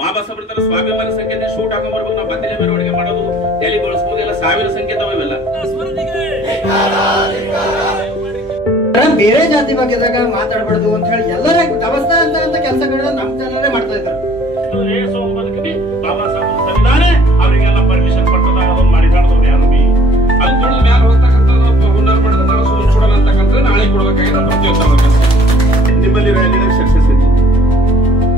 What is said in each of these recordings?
ಬಾಬಾ ಸಾಹೇಬ್ರ ಸ್ವಾಭಿಮಾನ ಸಂಖ್ಯೆ ಶೂಟ್ ಹಾಕೊಂಡ್ ಬರ್ಬೇಕು. ನಾವು ಬದಲೇ ಮೆರವಣಿಗೆ ಮಾಡೋದು ಎಲ್ಲಿ ಬಳಸ್ಬೋದೆಲ್ಲ ಸಾವಿರ ಸಂಖ್ಯೆ ಇವೆಲ್ಲ ಬೇರೆ ಜಾತಿ ಬಗ್ಗೆದಾಗ ಮಾತಾಡಬಾರ್ದು ಅಂತ ಹೇಳಿ ಎಲ್ಲರ ವ್ಯವಸ್ಥೆ ಅಂತ ಕೆಲಸಗಳನ್ನ ನಮ್ಮ ಜನರೇ ಮಾಡ್ತಾ ಇದ್ದಾರೆ. ಬಾಬಾ ಸಾಹೇಬ್ ಸಂವಿಧಾನ ಅವರಿಗೆಲ್ಲ ಪರ್ಮಿಷನ್ ಕೊಟ್ಟದಾಗ ಅದನ್ನ ಮಾಡಿದಾಡ್ದು ಯಾರು ಬಿ ಅದು ಕೊಡೋದು ಮ್ಯಾಲ ಹೋಗ್ತಕ್ಕಂಥ ಹುನ್ನಾರ ಮಾಡಿದ್ರೆ ನಾವು ಸುಡಲ್ಲ ಅಂತಕ್ಕಂಥ ನಾಳೆ ಕೊಡ್ಬೇಕಾಗಿ ನಮ್ಮ ಪ್ರತಿಯೊಂದು ನಿಮ್ಮಲ್ಲಿ ರ್ಯಾಲಿನ ಸಕ್ಸಸ್ ಐತಿ.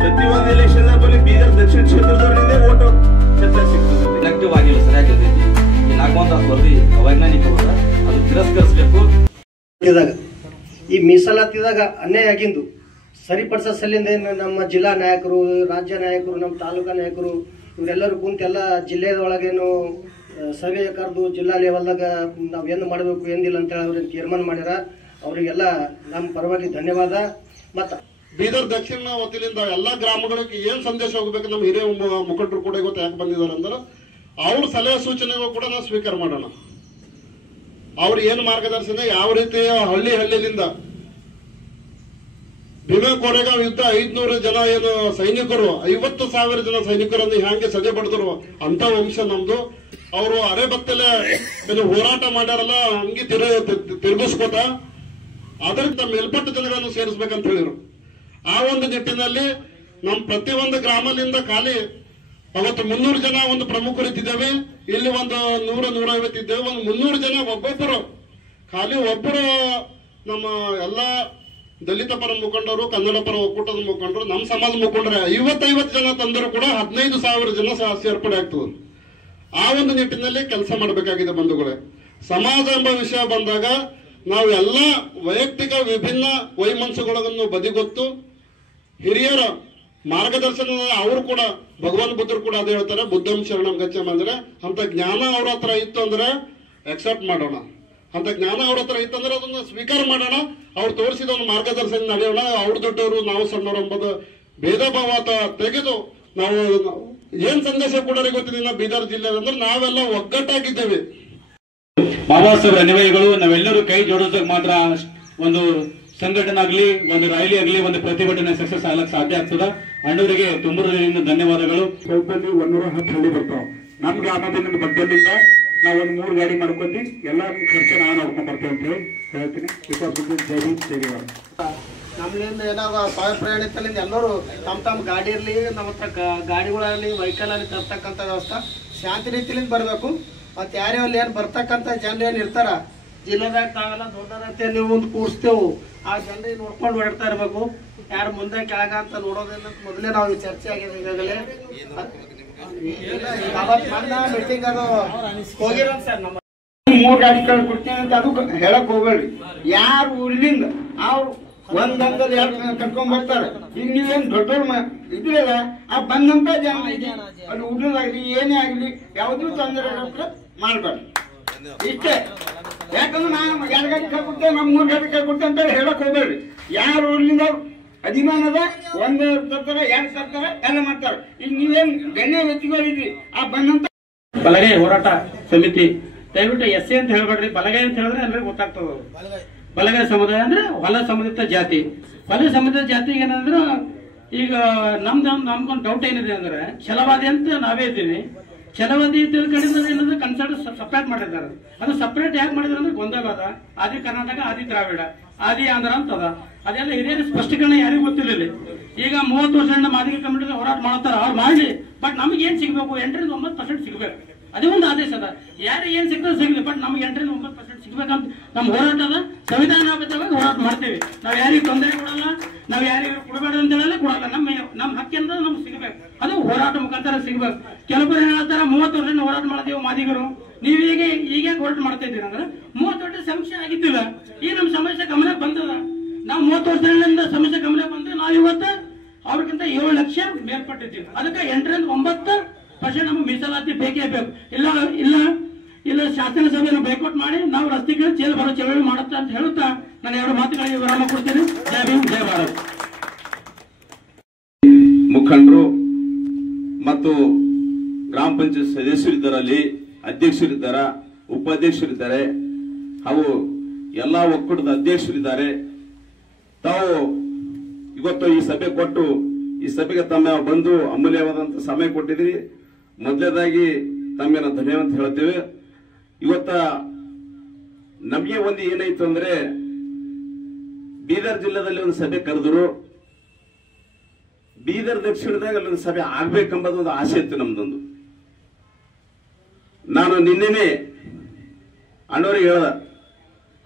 ಪ್ರತಿಯೊಂದು ಎಲೆಕ್ಷನ್ ನಲ್ಲಿ ಬೀದರ್ ದಕ್ಷಿಣ ಕ್ಷೇತ್ರದವರಿಂದ ಓಟು ಕ್ಷೇತ್ರ ಸಿಗ್ತದೆ. ಎಲೆಕ್ಟಿವ್ ಆಗಿಲ್ಲ, ಸರಿಯಾಗಿರ್ತೈತಿ. ಇಲ್ಲಾಗುವಂತ ಸ್ಪರ್ಧಿ ಅವೈಜ್ಞಾನಿಕ ಅದು ತಿರಸ್ಕರಿಸಬೇಕು. ಈ ಮೀಸಲಾತಿದಾಗ ಅನ್ಯಾಯ ಆಗಿಂದು ಸರಿಪಡಿಸೋ ಸಲಿಂದ ನಮ್ಮ ಜಿಲ್ಲಾ ನಾಯಕರು, ರಾಜ್ಯ ನಾಯಕರು, ನಮ್ಮ ತಾಲೂಕಾ ನಾಯಕರು ಇವರೆಲ್ಲರೂ ಕುಂತೆಲ್ಲ ಜಿಲ್ಲೆಯೊಳಗೇನು ಸಭೆ ಕರೆದು ಜಿಲ್ಲಾ ಲೆವೆಲ್ದಾಗ ನಾವು ಏನು ಮಾಡಬೇಕು ಎಂದಿಲ್ಲ ಅಂತ ಹೇಳಿ ಅವ್ರಿಗೆ ತೀರ್ಮಾನ ಮಾಡ್ಯಾರ. ಅವರಿಗೆಲ್ಲ ನಮ್ಮ ಪರವಾಗಿ ಧನ್ಯವಾದ. ಮತ್ತು ಬೀದರ್ ದಕ್ಷಿಣ ವತಿಯಿಂದ ಎಲ್ಲಾ ಗ್ರಾಮಗಳಿಗೆ ಏನ್ ಸಂದೇಶ ಹೋಗ್ಬೇಕು ನಮ್ಮ ಹಿರಿಯ ಮುಖಂಡರು ಕೂಡ ಇವತ್ತು ಯಾಕೆ ಬಂದಿದ್ದಾರೆ ಅಂದ್ರೆ ಅವ್ರ ಸಲಹೆ ಸೂಚನೆಗಳು ಕೂಡ ನಾವು ಸ್ವೀಕಾರ ಮಾಡೋಣ. ಅವ್ರ ಏನು ಮಾರ್ಗದರ್ಶನ ಯಾವ ರೀತಿಯ ಹಳ್ಳಿಯಿಂದ ಭೀಮಾ ಕೋರೆಗಾಂವ್ ಯುದ್ಧ 500 ಜನ ಏನು ಸೈನಿಕರು 50,000 ಜನ ಸೈನಿಕರನ್ನು ಹ್ಯಾಂಗೆ ಸದೆ ಬಡಿದ್ರು ಅಂತ ವಂಶ ನಮ್ದು. ಅವರು ಅರೆಬತ್ತಲೆ ಏನು ಹೋರಾಟ ಮಾಡ್ಯಾರಲ್ಲ ಹಂಗೆ ತಿರುಗಿಸ್ಕೋತ ಅದರಿಂದ ಮೇಲ್ಪಟ್ಟ ಜನಗಳನ್ನು ಸೇರಿಸ್ಬೇಕಂತ ಹೇಳಿದ್ರು. ಆ ಒಂದು ನಿಟ್ಟಿನಲ್ಲಿ ನಮ್ಮ ಪ್ರತಿಯೊಂದು ಗ್ರಾಮದಿಂದ ಖಾಲಿ ಅವತ್ತು 300 ಜನ ಒಂದು ಪ್ರಮುಖರು ಇದ್ದಿದ್ದೇವೆ. ಇಲ್ಲಿ ಒಂದು 100-150 ಇದ್ದೇವೆ. ಒಂದು 300 ಜನ ಒಬ್ಬೊಬ್ಬರು ಖಾಲಿ ಒಬ್ಬರು ನಮ್ಮ ಎಲ್ಲಾ ದಲಿತ ಪರ ಮುಖಂಡರು, ಕನ್ನಡ ಪರ ಒಕ್ಕೂಟದ ಮುಖಂಡರು, ನಮ್ಮ ಸಮಾಜ ಮುಖಂಡರು 50 ಜನ ತಂದರೂ ಕೂಡ 15,000 ಜನ ಸೇರ್ಪಡೆ ಆಗ್ತದೆ. ಆ ಒಂದು ನಿಟ್ಟಿನಲ್ಲಿ ಕೆಲಸ ಮಾಡಬೇಕಾಗಿದೆ ಬಂಧುಗಳೇ. ಸಮಾಜ ಎಂಬ ವಿಷಯ ಬಂದಾಗ ನಾವು ಎಲ್ಲ ವೈಯಕ್ತಿಕ ವಿಭಿನ್ನ ವೈಮನಸ್ಸುಗಳನ್ನು ಬದಿಗೊತ್ತು ಹಿರಿಯರ ಮಾರ್ಗದರ್ಶನ ಅವರು ಕೂಡ ಭಗವಾನ್ ಬುದ್ಧರು ಕೂಡ ಅದೇ ಹೇಳ್ತಾರೆ, ಬುದ್ಧಂ ಶರಣಂ ಗಚ್ಚಂ ಅಂದ್ರೆ ಅಂತ ಜ್ಞಾನ ಅವ್ರ ಹತ್ರ ಇತ್ತು ಅಂದ್ರೆ ಅಕ್ಸೆಪ್ಟ್ ಮಾಡೋಣ. ಅಂತ ಜ್ಞಾನ ಅವ್ರ ಹತ್ರ ಇತ್ತಂದ್ರೆ ಅದನ್ನ ಸ್ವೀಕಾರ ಮಾಡೋಣ. ಅವ್ರು ತೋರಿಸಿದ ಒಂದು ಮಾರ್ಗದರ್ಶನ ನಡೆಯೋಣ. ಅವ್ರು ದೊಡ್ಡವರು ನಾವು ಸಣ್ಣವರು ಎಂಬುದು ಭೇದ ಭಾವ ತೆಗೆದು ನಾವು ಏನ್ ಸಂದೇಶ ಕೂಡ ಗೊತ್ತಿಲ್ಲ ಬೀದರ್ ಜಿಲ್ಲೆ ಅಂದ್ರೆ ನಾವೆಲ್ಲ ಒಗ್ಗಟ್ಟಾಗಿದ್ದೇವೆ. ಬಾಬಾ ಸಾಹೇಬ್ ಅನುಯಾಯಿಗಳು ನಾವೆಲ್ಲರೂ ಕೈ ಜೋಡಿಸೋಕೆ ಮಾತ್ರ ಒಂದು ಸಂಘಟನೆ ಆಗಲಿ, ಒಂದು ರ್ಯಾಲಿ ಆಗಲಿ, ಒಂದು ಪ್ರತಿಭಟನೆ ಸಕ್ಸಸ್ ಆಗ್ಲಕ್ಕೆ ಸಾಧ್ಯ ಆಗ್ತದ. ಅಣ್ಣವರಿಗೆ ತುಂಬರಿಂದ ಧನ್ಯವಾದಗಳು. ಸ್ವಲ್ಪಲ್ಲಿ 110 ಹಳ್ಳಿ ಬರ್ತಾವ. ನಮ್ಮ ಗ್ರಾಮದಿಂದ ಬಡ್ಡಲ್ಲಿಂದ ನಾವು ಒಂದು 3 ಗಾಡಿ ಮಾಡ್ಕೊಂಡು ಎಲ್ಲ ಖರ್ಚು ನಾವು ನೋಡ್ಕೊಂಡ್ ಬರ್ತೇವೆ ಅಂತ ಹೇಳಿ ಹೇಳ್ತೀನಿ. ನಮ್ಲಿಂದ ಏನಾದ್ರು ಸ್ವಯಂ ಪ್ರಯಾಣಿಕಲಿಂದ ಎಲ್ಲರೂ ತಮ್ಮ ಗಾಡಿ ಇರಲಿ, ನಮ್ಮ ಹತ್ರ ಗಾಡಿಗಳಲ್ಲಿ ವೆಹಿಕಲ್ ಅಲ್ಲಿ ತರ್ತಕ್ಕಂಥ ವ್ಯವಸ್ಥೆ ಶಾಂತಿ ರೀತಿಯಿಂದ ಬರಬೇಕು. ಮತ್ತು ಯಾರ್ಯಾವಲ್ಲಿ ಏನು ಬರ್ತಕ್ಕಂಥ ಜನರು ಏನು ಇರ್ತಾರ ಜಿಲ್ಲೆದಾಗ ತಾವೆಲ್ಲ ದೊಡ್ಡರತ್ತೆ ನೀವು ಮುಂದೆ ಕೂರಿಸ್ತೇವೆ. ಆ ಜನರಿಗೆ ನೋಡ್ಕೊಂಡು ಓಡಾಡ್ತಾ ಇರಬೇಕು. ಯಾರು ಮುಂದೆ ಕೆಳಗ ಅಂತ ನೋಡೋದಿಲ್ಲ. ಮೊದಲೇ ನಾವು ಚರ್ಚೆ ಆಗಿದೆ ಈಗಾಗಲೇ. ಮೀಟಿಂಗ್ ಅದು ಹೋಗಿರ ಸರ್. ನಮ್ಮ 3 ಗಾಡಿ ಕೊಡ್ತೀನಿ ಅಂತ ಅದು ಹೇಳಕ್ ಹೋಗ್ಬೇಡ್ರಿ. ಯಾರು ಊರಿನಿಂದ ಅವ್ರು ಒಂದಂಗದ ಕರ್ಕೊಂಡ್ ಬರ್ತಾರೆ. ಈಗ ನೀವೇನ್ ದೊಡ್ಡವ್ರ ಇದ್ರಲ್ಲ ಆ ಬಂದಂತ ಜನ ಅದು ಊಟದಾಗ್ಲಿ ಏನೇ ಆಗ್ಲಿ ಯಾವ್ದು ತೊಂದರೆ ಮಾಡ್ಬಾರ್ದು. ಇಷ್ಟೇ. ಯಾಕಂದ್ರೆ ನಾನು 2 ಗಾಡಿ ಕಳ್ಕೊಡ್ತೇವೆ, ನಾವು 3 ಗಾಡಿ ಕಳ್ಕೊಡ್ತೇವೆ ಅಂತ ಹೇಳಕ್ ಹೋಗ್ಬೇಡ್ರಿ. ಯಾರು ಊರಿನಿಂದ ಅಭಿಮಾನದ 1 ತರ್ತಾರೆ, 2 ತರ್ತಾರೆ, ಎಲ್ಲ ಮಾಡ್ತಾರೆ. ಈಗ ನೀವೇನ್ ಗಣ್ಯ ವ್ಯಕ್ತಿಗಳಿದ್ರಿ ಆ ಬಂದಂತ ಬಲಗೈ ಹೋರಾಟ ಸಮಿತಿ ದಯವಿಟ್ಟು ಎಸ್ಸಿ ಅಂತ ಹೇಳ್ಬೇಡ್ರಿ. ಬಲಗೈ ಅಂತ ಹೇಳಿದ್ರೆ ಎಲ್ಲರಿಗೂ ಗೊತ್ತಾಗ್ತದ. ಬಲಗೈ ಸಮುದಾಯ ಅಂದ್ರೆ ಹೊಲ ಸಂಬಂಧಿತ ಜಾತಿ. ಹೊಲ ಸಂಬಂಧಿತ ಜಾತಿಗೆ ಏನಂದ್ರೆ ಈಗ ನಮ್ಗೊಂದು ಡೌಟ್ ಏನಿದೆ ಅಂದ್ರೆ ಛಲವಾದಿ ಅಂತ ನಾವೇ ಇದ್ದೀವಿ. ಛಲವಾದಿ ಕಡೆಯಿಂದ ಏನಂದ್ರೆ ಕನ್ಸಲ್ಟ್ ಸಪ್ರೇಟ್ ಮಾಡಿದ್ದಾರೆ. ಅದು ಸಪ್ರೇಟ್ ಯಾಕೆ ಮಾಡಿದ್ರೆ ಅಂದ್ರೆ ಗೊಂದಲದ ಆದಿ ಕರ್ನಾಟಕ, ಆದಿ ದ್ರಾವಿಡ, ಆದಿ ಆಂಧ್ರ ಅಂತದ. ಅದೆಲ್ಲ ಹಿರಿಯರ ಸ್ಪಷ್ಟೀಕರಣ ಯಾರಿಗೂ ಗೊತ್ತಿರಲಿಲ್ಲ. ಈಗ 30 ವರ್ಷದಿಂದ ಮಾದಿಗ ಕಮಿಟಿ ಹೋರಾಟ ಮಾಡ್ತಾರ, ಅವ್ರು ಮಾಡಲಿ. ಬಟ್ ನಮ್ಗೆ ಏನ್ ಸಿಗ್ಬೇಕು 8ರಿಂದ 9% ಸಿಗ್ಬೇಕು. ಅದೇ ಒಂದು ಆದೇಶ ಅದ. ಯಾರು ಏನ್ ಸಿಗ್ತದೆ ಸಿಗ್ಲಿ, ಬಟ್ ನಮ್ಗೆ 8ರಿಂದ 9% ಸಿಗ್ಬೇಕಂತ ನಮ್ಮ ಹೋರಾಟ ಅದ. ಸಂವಿಧಾನಾಬದ್ಧವಾಗಿ ಹೋರಾಟ ಮಾಡ್ತೇವೆ. ನಾವ್ ಯಾರಿಗೂ ತೊಂದರೆ ಕೊಡಲ್ಲ, ನಾವ್ ಯಾರಿಗೂ ಕೊಡಬೇಡ ಅಂತ ಹೇಳಲ್ಲ, ಕೊಡಲ್ಲ. ನಮ್ಮ ಹಕ್ಕಿಂದ ನಮ್ಗೆ ಸಿಗ್ಬೇಕು. ಅದು ಹೋರಾಟ ಮುಖಾಂತರ ಸಿಗ್ಬೇಕು. ಕೆಲವರು ಹೇಳ್ತಾರ 30 ವರ್ಷದಿಂದ ಹೋರಾಟ ಮಾಡ್ತೇವೆ ಮಾದಿಗರು, ನೀವ್ ಈಗ ಹೋರಾಟ ಮಾಡ್ತಾ ಇದ್ದೀರ ಅಂದ್ರೆ 30 ವರ್ಷ ಸಮಸ್ಯೆ ಆಗಿದ್ದಿಲ್ಲ. ಈ ನಮ್ಮ ಸಮಸ್ಯೆ ಗಮನಕ್ಕೆ ಬಂದದ. ನಾವು 30 ವರ್ಷದಿಂದ ಸಮಸ್ಯೆ ಗಮನಕ್ಕೆ ಬಂದ್ರೆ ನಾವು ಇವತ್ತು ಅವ್ರಿಗಿಂತ 7 ಲಕ್ಷ ಮೇಲ್ಪಟ್ಟಿದ್ದೀವಿ. ಅದಕ್ಕೆ 8ರಿಂದ 9% ನಮಗೆ ಮೀಸಲಾತಿ ಬೇಕೇ ಬೇಕು. ಇಲ್ಲ ಶಾಸನ ಸಭೆಯನ್ನು ಬೈಕೌಟ್ ಮಾಡಿ ನಾವು ರಸ್ತೆಗೆ ಜೈಲು ಬರೋ ಚಳವಳಿ ಮಾಡುತ್ತಾ ಅಂತ ಹೇಳುತ್ತಾ ನಾನು 2 ಮಾತುಗಳಿಗೆ ವಿರಾಮ ಕೊಡ್ತೀನಿ. ಜೈ ಭೀಮ್, ಜೈ ಭಾರತ್. ಮುಖಂಡರು ಮತ್ತು ಗ್ರಾಮ ಪಂಚಾಯತ್ ಸದಸ್ಯರಿದ್ದಾರಲ್ಲಿ, ಅಧ್ಯಕ್ಷರಿದ್ದಾರ, ಉಪಾಧ್ಯಕ್ಷರಿದ್ದಾರೆ, ಹಾಗೂ ಎಲ್ಲಾ ಒಕ್ಕೂಟದ ಅಧ್ಯಕ್ಷರಿದ್ದಾರೆ. ತಾವು ಇವತ್ತು ಈ ಸಭೆ ಕೊಟ್ಟು ಈ ಸಭೆಗೆ ತಮ್ಮ ಬಂದು ಅಮೂಲ್ಯವಾದಂತ ಸಮಯ ಕೊಟ್ಟಿದ್ರಿ. ಮೊದಲನೇದಾಗಿ ತಮ್ಮೇನ ಧನ್ಯವಾದ ಹೇಳ್ತೇವೆ. ಇವತ್ತ ನಮಗೆ ಒಂದು ಏನಾಯ್ತು ಅಂದ್ರೆ ಬೀದರ್ ಜಿಲ್ಲೆದಲ್ಲಿ ಒಂದು ಸಭೆ ಕರೆದ್ರು. ಬೀದರ್ ದಕ್ಷಿಣದಾಗ ಅಲ್ಲೊಂದು ಸಭೆ ಆಗ್ಬೇಕೆಂಬುದು ಒಂದು ಆಸೆ ಇತ್ತು ನಮ್ದೊಂದು. ನಾನು ನಿನ್ನೆನೆ ಅಣ್ಣವ್ರಿಗೆ ಹೇಳ್ದ,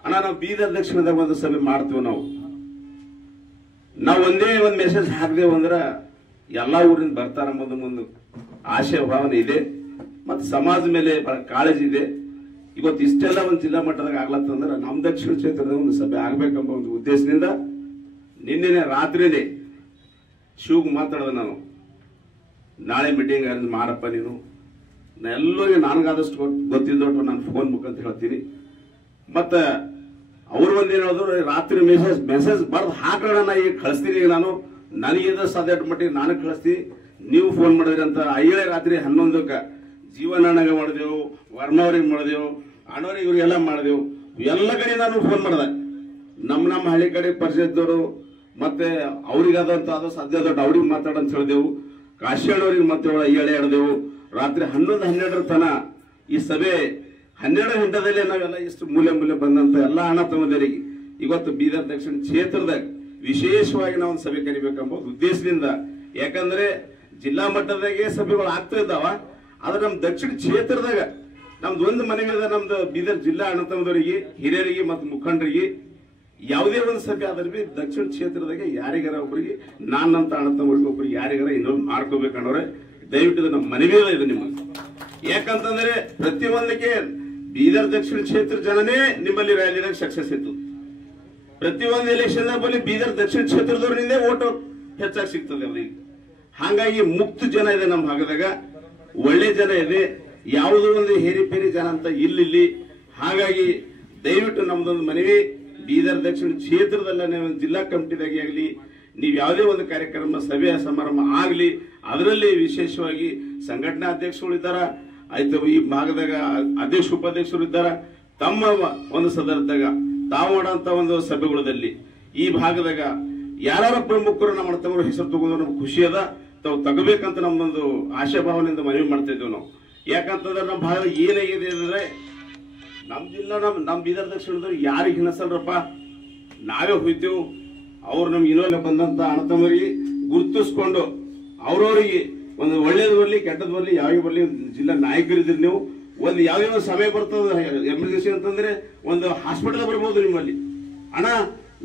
ಅಣ್ಣ ನಾವು ಬೀದರ್ ದಕ್ಷಿಣದಾಗ ಒಂದು ಸಭೆ ಮಾಡ್ತೀವಿ. ನಾವು ಒಂದೇ ಒಂದು ಮೆಸೇಜ್ ಹಾಕ್ದೇವು ಅಂದ್ರ ಎಲ್ಲಾ ಊರಿಂದ ಬರ್ತಾರ ಎಂಬುದು ಒಂದು ಆಶೆ ಭಾವನೆ ಇದೆ. ಮತ್ತೆ ಸಮಾಜ ಮೇಲೆ ಬಹಳ ಕಾಳಜಿ ಇದೆ. ಇವತ್ತು ಇಷ್ಟೆಲ್ಲ ಒಂದು ಜಿಲ್ಲಾ ಮಟ್ಟದಾಗ ಆಗ್ಲತ್ತಂದ್ರೆ ನಮ್ಮ ದಕ್ಷಿಣ ಕ್ಷೇತ್ರದ ಒಂದು ಸಭೆ ಆಗ್ಬೇಕೆಂಬ ಒಂದು ಉದ್ದೇಶದಿಂದ ನಿನ್ನೆ ರಾತ್ರಿನೇ ಶಿವಗ್ ಮಾತಾಡಿದೆ. ನಾನು ನಾಳೆ ಮೀಟಿಂಗ್ ಅರೇಂಜ್ ಮಾಡಪ್ಪ, ನೀನು ಎಲ್ಲರಿಗೆ ನನಗಾದಷ್ಟು ಗೊತ್ತಿದ್ದೊಟ್ಟು ನಾನು ಫೋನ್ ಮುಖಾಂತ ಹೇಳ್ತೀನಿ. ಮತ್ತ ಅವ್ರು ಒಂದೇನು ಹೇಳಿದ್ರು, ರಾತ್ರಿ ಮೆಸೇಜ್ ಬರ್ದು ಹಾಕೋಣ, ನಾ ಈಗ ಕಳಿಸ್ತೀನಿ. ನಾನು ನನಗೆ ಸಾಧ್ಯ ಮಟ್ಟಿಗೆ ನಾನು ಕಳಿಸ್ತೀನಿ, ನೀವು ಫೋನ್ ಮಾಡಿದ್ರಿ ಅಂತ. ಐಳೆ ರಾತ್ರಿ 11ಕ್ಕೆ ಜೀವನಣ್ಣಗೆ ಮಾಡಿದೆವು, ವರ್ಮ ಅವ್ರಿಗೆ ಮಾಡಿದೆವು, ಅಣ್ಣವ್ರಿಗೆ ಇವ್ರಿಗೆಲ್ಲ ಮಾಡಿದೆವು. ಎಲ್ಲ ಕಡೆ ನಾನು ಫೋನ್ ಮಾಡಿದೆ. ನಮ್ಮ ಹಳ್ಳಿ ಕಡೆ ಪರಿಚಯದವರು ಮತ್ತೆ ಅವ್ರಿಗಾದಂತ ಅದು ಸಾಧ್ಯ ದೊಡ್ಡ ಅವ್ರಿಗೆ ಮಾತಾಡಂತ ಹೇಳಿದೆವು. ಕಾಶಿಯಣ್ಣವ್ರಿಗೆ ಮತ್ತೆ ಏಳೆ ಹೇಳಿದೆವು. ರಾತ್ರಿ 11-12 ತನ ಈ ಸಭೆ 12 ಗಂಟೆದಲ್ಲೇ ನಾವೆಲ್ಲ ಇಷ್ಟು ಮೂಲೆ ಬಂದಂತ ಎಲ್ಲ ಅಣ್ಣ ತಮ್ಮದರಿಗೆ ಇವತ್ತು ಬೀದರ್ ದಕ್ಷಿಣ ಕ್ಷೇತ್ರದಾಗ ವಿಶೇಷವಾಗಿ ನಾವು ಒಂದು ಸಭೆ ಕರಿಬೇಕೆಂಬ ಉದ್ದೇಶದಿಂದ. ಯಾಕಂದ್ರೆ ಜಿಲ್ಲಾ ಮಟ್ಟದಾಗೆ ಸಭೆಗಳು ಆಗ್ತಾ ಇದ್ದಾವ, ಆದ್ರೆ ನಮ್ಮ ದಕ್ಷಿಣ ಕ್ಷೇತ್ರದಾಗ ನಮ್ದು ಒಂದು ಮನೆಗಳಿದ. ನಮ್ದು ಬೀದರ್ ಜಿಲ್ಲಾ ಅಣ್ಣ ತಮ್ಮದವರಿಗೆ, ಹಿರಿಯರಿಗೆ ಮತ್ತು ಮುಖಂಡರಿಗೆ ಯಾವುದೇ ಒಂದು ಸಭೆ ಆದ್ರೆ ಬಿ ದಕ್ಷಿಣ ಕ್ಷೇತ್ರದಾಗ ಯಾರಿಗಾರ ಒಬ್ಬರಿಗೆ, ನಾನಂತ ಅಣ್ಣ ತಮ್ಮರಿಗೆ ಒಬ್ಬರಿಗೆ ಯಾರಿಗಾರ ಇನ್ನೊಂದು ಮಾಡ್ಕೋಬೇಕನ್ನೋರೆ ದಯವಿಟ್ಟು ನಮ್ಮ ಮನವಿ ಇದೆ ನಿಮಗೆ. ಯಾಕಂತಂದ್ರೆ ಪ್ರತಿಯೊಂದಕ್ಕೆ ಬೀದರ್ ದಕ್ಷಿಣ ಕ್ಷೇತ್ರ ಜನನೇ ನಿಮ್ಮಲ್ಲಿ ರ್ಯಾಲಿದಾಗ ಸಕ್ಸಸ್ ಇತ್ತು. ಪ್ರತಿಯೊಂದು ಎಲೆಕ್ಷನ್ ಬಲ್ಲಿ ಬೀದರ್ ದಕ್ಷಿಣ ಕ್ಷೇತ್ರದವ್ರಿಂದ ಓಟ್ ಹೆಚ್ಚಾಗಿ ಸಿಗ್ತದೆ ಅವ್ರಿಗೆ. ಹಾಗಾಗಿ ಮುಕ್ತ ಜನ ಇದೆ ನಮ್ಮ ಭಾಗದಾಗ, ಒಳ್ಳೆ ಜನ ಇದೆ, ಯಾವುದೋ ಒಂದು ಹೇರಿಪೇರಿ ಜನ ಅಂತ ಇಲ್ಲಿ. ಹಾಗಾಗಿ ದಯವಿಟ್ಟು ನಮ್ದೊಂದು ಮನವಿ, ಬೀದರ್ ದಕ್ಷಿಣ ಕ್ಷೇತ್ರದಲ್ಲ ಜಿಲ್ಲಾ ಕಮಿಟಿದಾಗಿ ಆಗಲಿ, ನೀವು ಯಾವುದೇ ಒಂದು ಕಾರ್ಯಕ್ರಮ ಸಭೆ ಸಮಾರಂಭ ಆಗಲಿ, ಅದರಲ್ಲಿ ವಿಶೇಷವಾಗಿ ಸಂಘಟನಾ ಅಧ್ಯಕ್ಷರು ಇದ್ದಾರ, ಆಯ್ತು ಈ ಭಾಗದಾಗ ಅಧ್ಯಕ್ಷ ಉಪಾಧ್ಯಕ್ಷರು ಇದ್ದಾರ, ತಮ್ಮ ಒಂದು ಸದರದಾಗ ತಾವು ಮಾಡೋಂತ ಒಂದು ಸಭೆಗಳಲ್ಲಿ ಈ ಭಾಗದಾಗ ಯಾರ ಪ್ರಮುಖರು ನಮ್ಮ ತಮ್ಮ ಹೆಸರು ತಗೊಂಡು ನಮ್ಗೆ ಖುಷಿ ಅದ, ತಾವು ತಗೋಬೇಕಂತ ನಮ್ಮೊಂದು ಆಶಾಭಾವನೆಯಿಂದ ಮನವಿ ಮಾಡ್ತಾ ಇದ್ದೇವೆ ನಾವು. ಯಾಕಂತಂದ್ರೆ ನಮ್ಮ ಭಾಗ ಏನಾಗಿದೆ ಅಂದ್ರೆ ನಮ್ಮ ಜಿಲ್ಲಾ ನಮ್ಮ ಬೀದರ್ ದಕ್ಷಿಣದವ್ರು ಯಾರಿಗೆ ಹಿನ್ನಸಲ್ರಪ್ಪ, ನಾವೇ ಹೋಯ್ತೇವು. ಅವ್ರು ನಮ್ಗೆ ಇನ್ನೊಂದು ಬಂದಂತ ಅಣ್ಣ ತಮ್ಮರಿಗೆ ಗುರುತಿಸ್ಕೊಂಡು ಅವ್ರವ್ರಿಗೆ ಒಂದು ಒಳ್ಳೇದು ಬರಲಿ ಕೆಟ್ಟದ್ ಬರಲಿ ಯಾವ ಬರಲಿ ಜಿಲ್ಲಾ ನಾಯಕರಿದ್ರಿ ನೀವು. ಒಂದು ಯಾವುದೇ ಒಂದು ಸಮಯ ಬರ್ತದ ಎಮರ್ಜೆನ್ಸಿ ಅಂತಂದ್ರೆ ಒಂದು ಹಾಸ್ಪಿಟಲ್ ಬರ್ಬೋದು ನಿಮ್ಮಲ್ಲಿ. ಅಣ್ಣ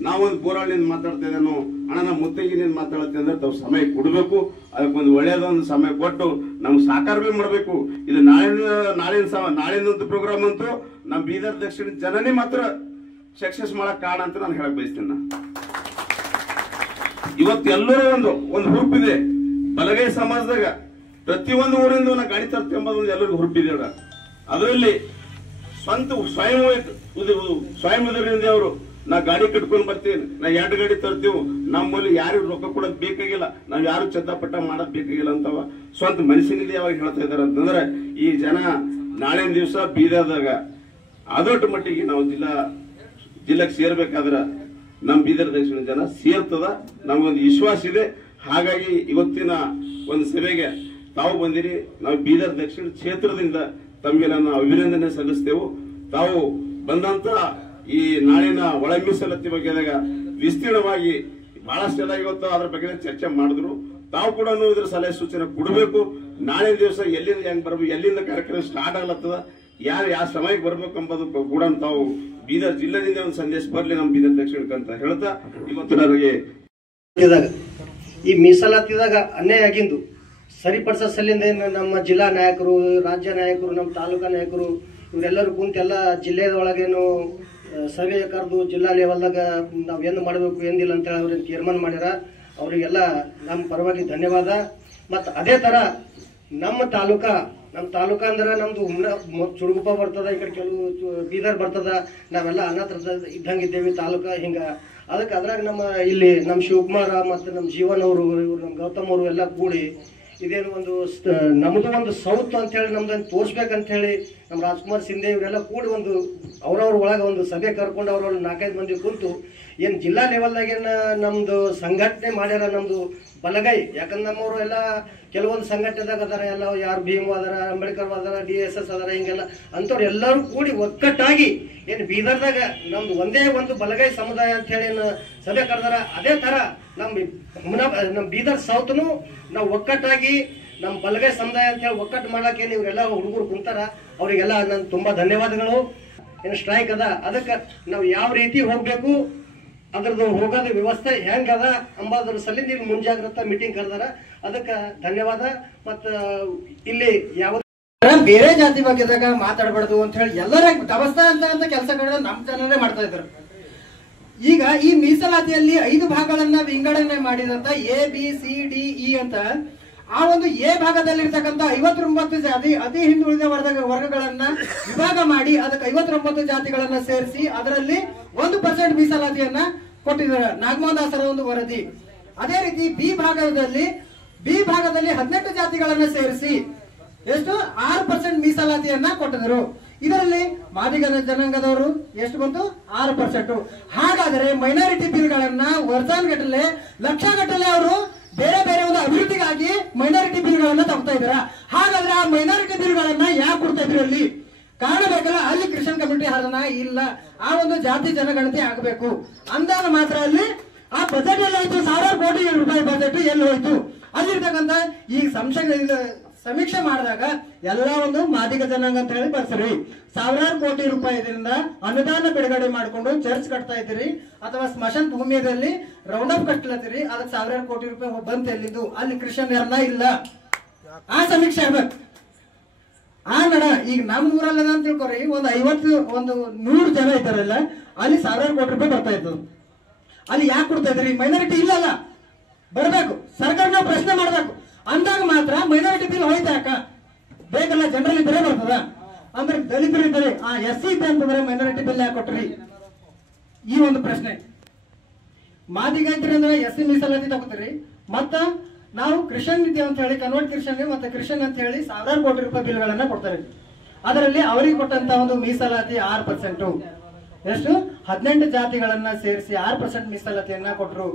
ನಾವೊಂದು ಬೋರಾಳಿಂದ ಮಾತಾಡ್ತಾ ಇದ್ದೇನು, ಅಣ್ಣ ನಾವು ಮುತ್ತಗಿನಿಂದ ಮಾತಾಡ್ತೇವೆ ಅಂದ್ರೆ ತಾವು ಸಮಯ ಕೊಡಬೇಕು. ಅದಕ್ಕೊಂದು ಒಳ್ಳೇದೊಂದು ಸಮಯ ಕೊಟ್ಟು ನಮ್ಗೆ ಸಾಕಾರ ಭೀ ಮಾಡಬೇಕು. ಇದು ನಾಳಿನ ಪ್ರೋಗ್ರಾಮ್ ಅಂತೂ ನಮ್ಮ ಬೀದರ್ ದಕ್ಷಿಣ ಜನನೇ ಮಾತ್ರ ಸಕ್ಸಸ್ ಮಾಡಕ್ ಕಾರಣ ಅಂತ ನಾನು ಹೇಳಕ್ ಬಯಸ್ತೇನೆ. ಇವತ್ತು ಎಲ್ಲರೂ ಒಂದು ಹುರುಪಿದೆ ಬಲಗೈ ಸಮಾಜದಾಗ. ಪ್ರತಿಯೊಂದು ಊರಿಂದ ನಾ ಗಾಡಿ ತರ್ತೇವೆ ಎಂಬುದು ಎಲ್ಲರಿಗೂ ಹುರುಪಿದೆ. ಅದರಲ್ಲಿ ಸ್ವಂತ ಸ್ವಯಂ ಉದರಿಂದ ಅವರು ನಾ ಗಾಡಿ ಕಟ್ಕೊಂಡು ಬರ್ತೀವಿ, ನಾ 2 ಗಾಡಿ ತರ್ತೀವಿ, ನಮ್ಮಲ್ಲಿ ಯಾರು ರೊಕ್ಕ ಕೊಡೋದ್ ಬೇಕಾಗಿಲ್ಲ, ನಾವ್ ಯಾರು ಚಂದಪಟ್ಟ ಮಾಡೋದ್ ಬೇಕಾಗಿಲ್ಲ ಅಂತವ ಸ್ವಂತ ಮನಸ್ಸಿನಿಂದ ಯಾವಾಗ ಹೇಳ್ತಾ ಇದಾರೆ ಅಂತಂದ್ರೆ ಈ ಜನ ನಾಳಿನ ದಿವಸ ಬೀದರ್ದಾಗ ಅದೊಟ್ಟು ಮಟ್ಟಿಗೆ ನಾವು ಜಿಲ್ಲೆಗೆ ಸೇರ್ಬೇಕಾದ್ರ ನಮ್ ಬೀದರ್ ದಕ್ಷಿಣ ಜನ ಸೇರ್ತದ, ನಮ್ಗೊಂದು ವಿಶ್ವಾಸ ಇದೆ. ಹಾಗಾಗಿ ಇವತ್ತಿನ ಒಂದು ಸಭೆಗೆ ತಾವು ಬಂದಿರಿ. ನಾವು ಬೀದರ್ ದಕ್ಷಿಣ ಕ್ಷೇತ್ರದಿಂದ ತಮಗೆ ನಾನು ಅಭಿನಂದನೆ ಸಲ್ಲಿಸ್ತೇವೆ. ತಾವು ಬಂದಂತ ಈ ನಾಳಿನ ಒಳ ಮೀಸಲಾತಿ ಬಗ್ಗೆದಾಗ ವಿಸ್ತೀರ್ಣವಾಗಿ ಬಹಳಷ್ಟೆಲ್ಲ ಇವತ್ತು ಅದ್ರ ಬಗ್ಗೆ ಚರ್ಚೆ ಮಾಡಿದ್ರು. ತಾವು ಕೂಡ ಇದ್ರ ಸಲಹೆ ಸೂಚನೆ ಕೊಡಬೇಕು. ನಾಳಿನ ದಿವಸ ಎಲ್ಲಿಂದ ಹೆಂಗ್ ಬರ್ಬೇಕು, ಎಲ್ಲಿಂದ ಕಾರ್ಯಕ್ರಮ ಸ್ಟಾರ್ಟ್ ಆಗ್ಲತ್ತದ, ಯಾರು ಯಾವ ಸಮಯಕ್ಕೆ ಬರ್ಬೇಕು ಎಂಬುದು ಕೂಡ ತಾವು ಬೀದರ್ ಜಿಲ್ಲೆಯಿಂದ ಒಂದು ಸಂದೇಶ ಬರಲಿ ನಮ್ಮ ಬೀದರ್ ದಕ್ಷಿಣಕ್ಕೆ ಅಂತ ಹೇಳ್ತಾ ಇವತ್ತು ನನಗೆ ಈ ಮೀಸಲಾತಿದಾಗ ಅನ್ಯಾಯ ಆಗಿಂದು ಸರಿಪಡಿಸೋ ಸಲಿಂದ ನಮ್ಮ ಜಿಲ್ಲಾ ನಾಯಕರು, ರಾಜ್ಯ ನಾಯಕರು, ನಮ್ಮ ತಾಲೂಕಾ ನಾಯಕರು ಇವರೆಲ್ಲರೂ ಕುಂತು ಎಲ್ಲ ಜಿಲ್ಲೆಯೊಳಗೇನು ಸಭೆ ಕರೆದು ಜಿಲ್ಲಾ ಲೆವೆಲ್ದಾಗ ನಾವು ಏನು ಮಾಡಬೇಕು ಏನಿಲ್ಲ ಅಂತೇಳಿ ಅವ್ರೇನು ತೀರ್ಮಾನ ಮಾಡ್ಯಾರ. ಅವರಿಗೆಲ್ಲ ನಮ್ಮ ಪರವಾಗಿ ಧನ್ಯವಾದ. ಮತ್ತು ಅದೇ ಥರ ನಮ್ಮ ತಾಲೂಕಾ ಅಂದ್ರೆ ನಮ್ದು ಚುಡುಗುಪ್ಪ ಬರ್ತದ, ಈ ಕಡೆ ಕೆಲವು ಬೀದರ್ ಬರ್ತದ, ನಾವೆಲ್ಲ ಅನಾಥರದ ಇದ್ದಂಗಿದ್ದೇವೆ ತಾಲೂಕಾ ಹಿಂಗ. ಅದಕ್ಕೆ ಅದ್ರಾಗ ಇಲ್ಲಿ ನಮ್ಮ ಶಿವಕುಮಾರ ಮತ್ತು ನಮ್ಮ ಜೀವನ್ ಅವರು, ಇವ್ರು ನಮ್ಮ ಗೌತಮ್ ಅವರು ಎಲ್ಲ ಕೂಡಿ ಇದೇನು ನಮ್ದು ಒಂದು ಸೌತ್ ಅಂತ ಹೇಳಿ ನಮ್ದನ್ನು ತೋರಿಸ್ಬೇಕಂತ ಹೇಳಿ ನಮ್ಮ ರಾಜ್ಕುಮಾರ್ ಸಿಂಧೆ ಇವರೆಲ್ಲ ಕೂಡಿ ಒಂದು ಅವ್ರವ್ರ ಒಳಗೆ ಒಂದು ಸಭೆ ಕರ್ಕೊಂಡು ಅವ್ರವ್ರ 4-5 ಮಂದಿ ಕುಂತು ಏನು ಜಿಲ್ಲಾ ಲೆವೆಲ್ದಾಗೇನು ನಮ್ದು ಸಂಘಟನೆ ಮಾಡ್ಯಾರ ನಮ್ದು ಬಲಗೈ. ಯಾಕಂದ್ರೆ ನಮ್ಮವರು ಎಲ್ಲ ಕೆಲವೊಂದು ಸಂಘಟನೆದಾಗ ಅದಾರ, ಎಲ್ಲ ಯಾರು ಭೀಮ್ ಅದಾರ, ಅಂಬೇಡ್ಕರ್ ಅದಾರ, DSS ಅದಾರ, ಹಿಂಗೆಲ್ಲ ಅಂಥವ್ರು ಎಲ್ಲರೂ ಕೂಡಿ ಒಕ್ಕಟ್ಟಾಗಿ ಏನು ಬೀದರ್ದಾಗ ನಮ್ದು ಒಂದೇ ಒಂದು ಬಲಗೈ ಸಮುದಾಯ ಅಂತ ಹೇಳಿ ಏನು ಸಭೆ ಕರೆದಾರ. ಅದೇ ತರ ನಮ್ಮ ಬೀದರ್ ಸೌತ್ನು ನಾವು ಒಕ್ಕಟ್ಟಾಗಿ ನಮ್ಮ ಬಲಗೈ ಸಮುದಾಯ ಅಂತ ಹೇಳಿ ಒಕ್ಕಟ್ಟು ಮಾಡಕ್ಕೆ ಇವರೆಲ್ಲ ಹುಡುಗರು ಕುಂತಾರ. ಅವರಿಗೆಲ್ಲ ನಾನು ತುಂಬಾ ಧನ್ಯವಾದಗಳು. ಏನು ಸ್ಟ್ರೈಕ್ ಅದ ಅದಕ್ಕೆ ನಾವು ಯಾವ ರೀತಿ ಹೋಗ್ಬೇಕು, ಅದ್ರದ್ದು ಹೋಗೋದ ವ್ಯವಸ್ಥೆ ಹೆಂಗದ ಅಂಬಾದ್ರ ಸಲಿಂದ ಇಲ್ಲಿ ಮುಂಜಾಗ್ರತಾ ಮೀಟಿಂಗ್ ಕರೆದಾರ. ಅದಕ್ಕೆ ಧನ್ಯವಾದ. ಮತ್ತ ಇಲ್ಲಿ ಯಾವ ಬೇರೆ ಜಾತಿ ಬಗ್ಗೆದಾಗ ಮಾತಾಡಬಾರ್ದು ಅಂತ ಹೇಳಿ ಎಲ್ಲರ ವ್ಯವಸ್ಥೆ ಅಂತ ಕೆಲಸಗಳನ್ನ ನಮ್ಮ ಜನರೇ ಮಾಡ್ತಾ ಇದ್ರು. ಈಗ ಈ ಮೀಸಲಾತಿಯಲ್ಲಿ 5 ಭಾಗಗಳನ್ನ ವಿಂಗಡಣೆ ಮಾಡಿದಂತ ABCDE ಅಂತ ಆ ಒಂದು ಎ ಭಾಗದಲ್ಲಿರ್ತಕ್ಕಂಥ 59 ಜಾತಿ ಅತಿ ಹಿಂದುಳಿದ ವರ್ಗಗಳನ್ನ ವಿಭಾಗ ಮಾಡಿ ಅದಕ್ಕೆ 59 ಜಾತಿಗಳನ್ನ ಸೇರಿಸಿ ಅದರಲ್ಲಿ 1% ಮೀಸಲಾತಿಯನ್ನ ಕೊಟ್ಟಿದ್ದಾರೆ ನಾಗಮೋಹನ್ ದಾಸರ ಒಂದು ವರದಿ. ಅದೇ ರೀತಿ ಬಿ ಭಾಗದಲ್ಲಿ 18 ಜಾತಿಗಳನ್ನ ಸೇರಿಸಿ ಎಷ್ಟು 6% ಮೀಸಲಾತಿಯನ್ನ ಕೊಟ್ಟಿದ್ರು. ಇದರಲ್ಲಿ ಮಾದಿಗ ಜನಾಂಗದವರು ಎಷ್ಟು ಬಂತು 6%. ಹಾಗಾದರೆ ಮೈನಾರಿಟಿ ಬಿಲ್ಗಳನ್ನ ವರ್ಷಾನ್ಗಟ್ಟಲೆ ಲಕ್ಷಗಟ್ಟಲೆ ಅವರು ಬೇರೆ ಬೇರೆ ಒಂದು ಅಭಿವೃದ್ಧಿಗಾಗಿ ಮೈನಾರಿಟಿ ಬಿಲ್ಗಳನ್ನ ತಗೋತಾ ಇದಾರ. ಹಾಗಾದ್ರೆ ಆ ಮೈನಾರಿಟಿ ಬಿಲ್ಗಳನ್ನ ಯಾಕೆ ಕೊಡ್ತಾ ಇದ್ರು? ಅಲ್ಲಿ ಕಾರಣ ಬೇಕಲ್ಲ. ಅಲ್ಲಿ ಕ್ರಿಶ್ಚಿಯನ್ ಕಮ್ಯುನಿಟಿ ಹರಣ ಇಲ್ಲ, ಆ ಒಂದು ಜಾತಿ ಜನಗಣತಿ ಆಗಬೇಕು ಅಂದಾಗ ಮಾತ್ರ ಅಲ್ಲಿ ಆ ಬಜೆಟ್ ಎಲ್ಲ ಹೋಯ್ತು. 1000 ಕೋಟಿ ರೂಪಾಯಿ ಬಜೆಟ್ ಎಲ್ಲಿ ಹೋಯ್ತು? ಅಲ್ಲಿರ್ತಕ್ಕಂಥ ಈ ಸಮೀಕ್ಷೆ ಮಾಡಿದಾಗ ಎಲ್ಲ ಒಂದು ಮಾದಿಗ ಜನಾಂಗ ಅಂತ ಹೇಳಿ ಬರ್ಸ್ರಿ. 1000 ಕೋಟಿ ರೂಪಾಯಿದಿಂದ ಅನುದಾನ ಬಿಡುಗಡೆ ಮಾಡಿಕೊಂಡು ಚರ್ಚ್ ಕಟ್ತಾ ಇದ್ದೀರಿ ಅಥವಾ ಸ್ಮಶಾನ ಭೂಮಿಯಲ್ಲಿ ರೌಂಡ್ ಅಪ್ ಕಟ್ಲತ್ತೀರಿ. ಅದಕ್ಕೆ 1000 ಕೋಟಿ ರೂಪಾಯಿ ಬಂತ ಎಲ್ಲಿದ್ದು? ಅಲ್ಲಿ ಕ್ರಿಶ್ಚಿಯನ್ ಯಾರನ್ನ ಇಲ್ಲ. ಆ ಸಮೀಕ್ಷೆ ಆಗ್ಬೇಕು. ಆ ನಡ ಈಗ ನಮ್ಮ ಊರಲ್ಲ ಅಂತ ತಿಳ್ಕೊರಿ, ಒಂದು 100 ಜನ ಇದ್ದಾರಲ್ಲ, ಅಲ್ಲಿ 1000 ಕೋಟಿ ರೂಪಾಯಿ ಬರ್ತಾ ಇತ್ತು. ಅಲ್ಲಿ ಯಾಕೆ ಕೊಡ್ತಾ ಇದ್ರಿ? ಮೈನಾರಿಟಿ ಇಲ್ಲಲ್ಲ, ಬರ್ಬೇಕು. ಸರ್ಕಾರ ನಾವು ಪ್ರಶ್ನೆ ಮಾಡ್ಬೇಕು. ಅಂದಾಗ ಮಾತ್ರ ಮೈನಾರಿಟಿ ಬಿಲ್ ಹೋಯ್ತು. ಯಾಕ ಬೇಕಲ್ಲ? ಜನರಲ್ ಇದ್ದರೆ ಬರ್ತದ. ಅಂದ್ರೆ ದಲಿತರು ಇದ್ದಾರೆ, SC ಇದ್ದೆ ಅಂತಂದ್ರೆ ಮೈನಾರಿಟಿ ಬಿಲ್ ಯಾಕೆ ಕೊಟ್ರಿ? ಈ ಒಂದು ಪ್ರಶ್ನೆ. ಮಾದಿಗ ಇದ್ರಿ ಅಂದ್ರೆ SC ಮೀಸಲಾತಿ ತಗೋತೀರಿ, ಮತ್ತ ನಾವು ಕ್ರಿಶ್ಚಿಯನ್ ಇದ್ದೇವೆ ಅಂತ ಹೇಳಿ ಕನ್ವರ್ಟ್ ಕ್ರಿಶ್ಚಿಯನ್ ಮತ್ತೆ ಕ್ರಿಶ್ಚಿಯನ್ ಅಂತ ಹೇಳಿ 1000 ಕೋಟಿ ರೂಪಾಯಿ ಬಿಲ್ಗಳನ್ನ ಕೊಡ್ತಾರೆ. ಅದರಲ್ಲಿ ಅವರಿಗೆ ಕೊಟ್ಟಂತ ಒಂದು ಮೀಸಲಾತಿ 6%. ಎಷ್ಟು 18 ಜಾತಿಗಳನ್ನ ಸೇರಿಸಿ 6% ಮೀಸಲಾತಿಯನ್ನ ಕೊಟ್ಟರು.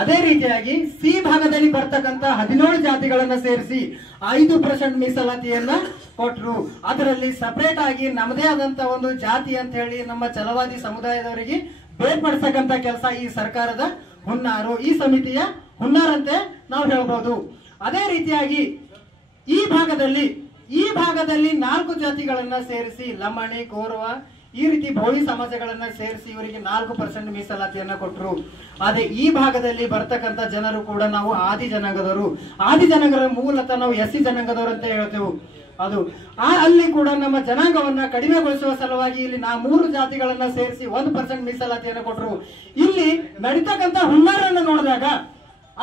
ಅದೇ ರೀತಿಯಾಗಿ ಸಿ ಭಾಗದಲ್ಲಿ ಬರ್ತಕ್ಕಂಥ 17 ಜಾತಿಗಳನ್ನ ಸೇರಿಸಿ 5% ಮೀಸಲಾತಿಯನ್ನ ಕೊಟ್ಟರು. ಅದರಲ್ಲಿ ಸಪರೇಟ್ ಆಗಿ ನಮ್ಮದೇ ಆದಂತ ಒಂದು ಜಾತಿ ಅಂತ ಹೇಳಿ ನಮ್ಮ ಛಲವಾದಿ ಸಮುದಾಯದವರಿಗೆ ಬೇರ್ಪಡಿಸತಕ್ಕಂತ ಕೆಲಸ ಈ ಸರ್ಕಾರದ ಹುನ್ನಾರು, ಈ ಸಮಿತಿಯ ಹುನ್ನಾರಂತೆ ನಾವು ಹೇಳ್ಬಹುದು. ಅದೇ ರೀತಿಯಾಗಿ ಈ ಭಾಗದಲ್ಲಿ 4 ಜಾತಿಗಳನ್ನ ಸೇರಿಸಿ ಲಂಬಾಣಿ, ಕೋರವ, ಈ ರೀತಿ ಬೋವಿ ಸಮಾಜಗಳನ್ನ ಸೇರಿಸಿ ಇವರಿಗೆ 4% ಮೀಸಲಾತಿಯನ್ನ ಕೊಟ್ಟರು. ಆದ್ರೆ ಈ ಭಾಗದಲ್ಲಿ ಬರ್ತಕ್ಕಂಥ ಜನರು ಕೂಡ ನಾವು ಆದಿ ಜನಾಂಗದವರು. ಆದಿ ಜನಾಂಗದ ಮೂಲತಃ ನಾವು SC ಜನಾಂಗದವರು ಅಂತ ಹೇಳ್ತೇವೆ. ಅದು ಅಲ್ಲಿ ಕೂಡ ನಮ್ಮ ಜನಾಂಗವನ್ನ ಕಡಿಮೆಗೊಳಿಸುವ ಸಲುವಾಗಿ ಇಲ್ಲಿ 3 ಜಾತಿಗಳನ್ನ ಸೇರಿಸಿ 1% ಮೀಸಲಾತಿಯನ್ನ ಕೊಟ್ಟರು. ಇಲ್ಲಿ ನಡೀತಕ್ಕಂಥ ಹುನ್ನಾರನ್ನ ನೋಡಿದಾಗ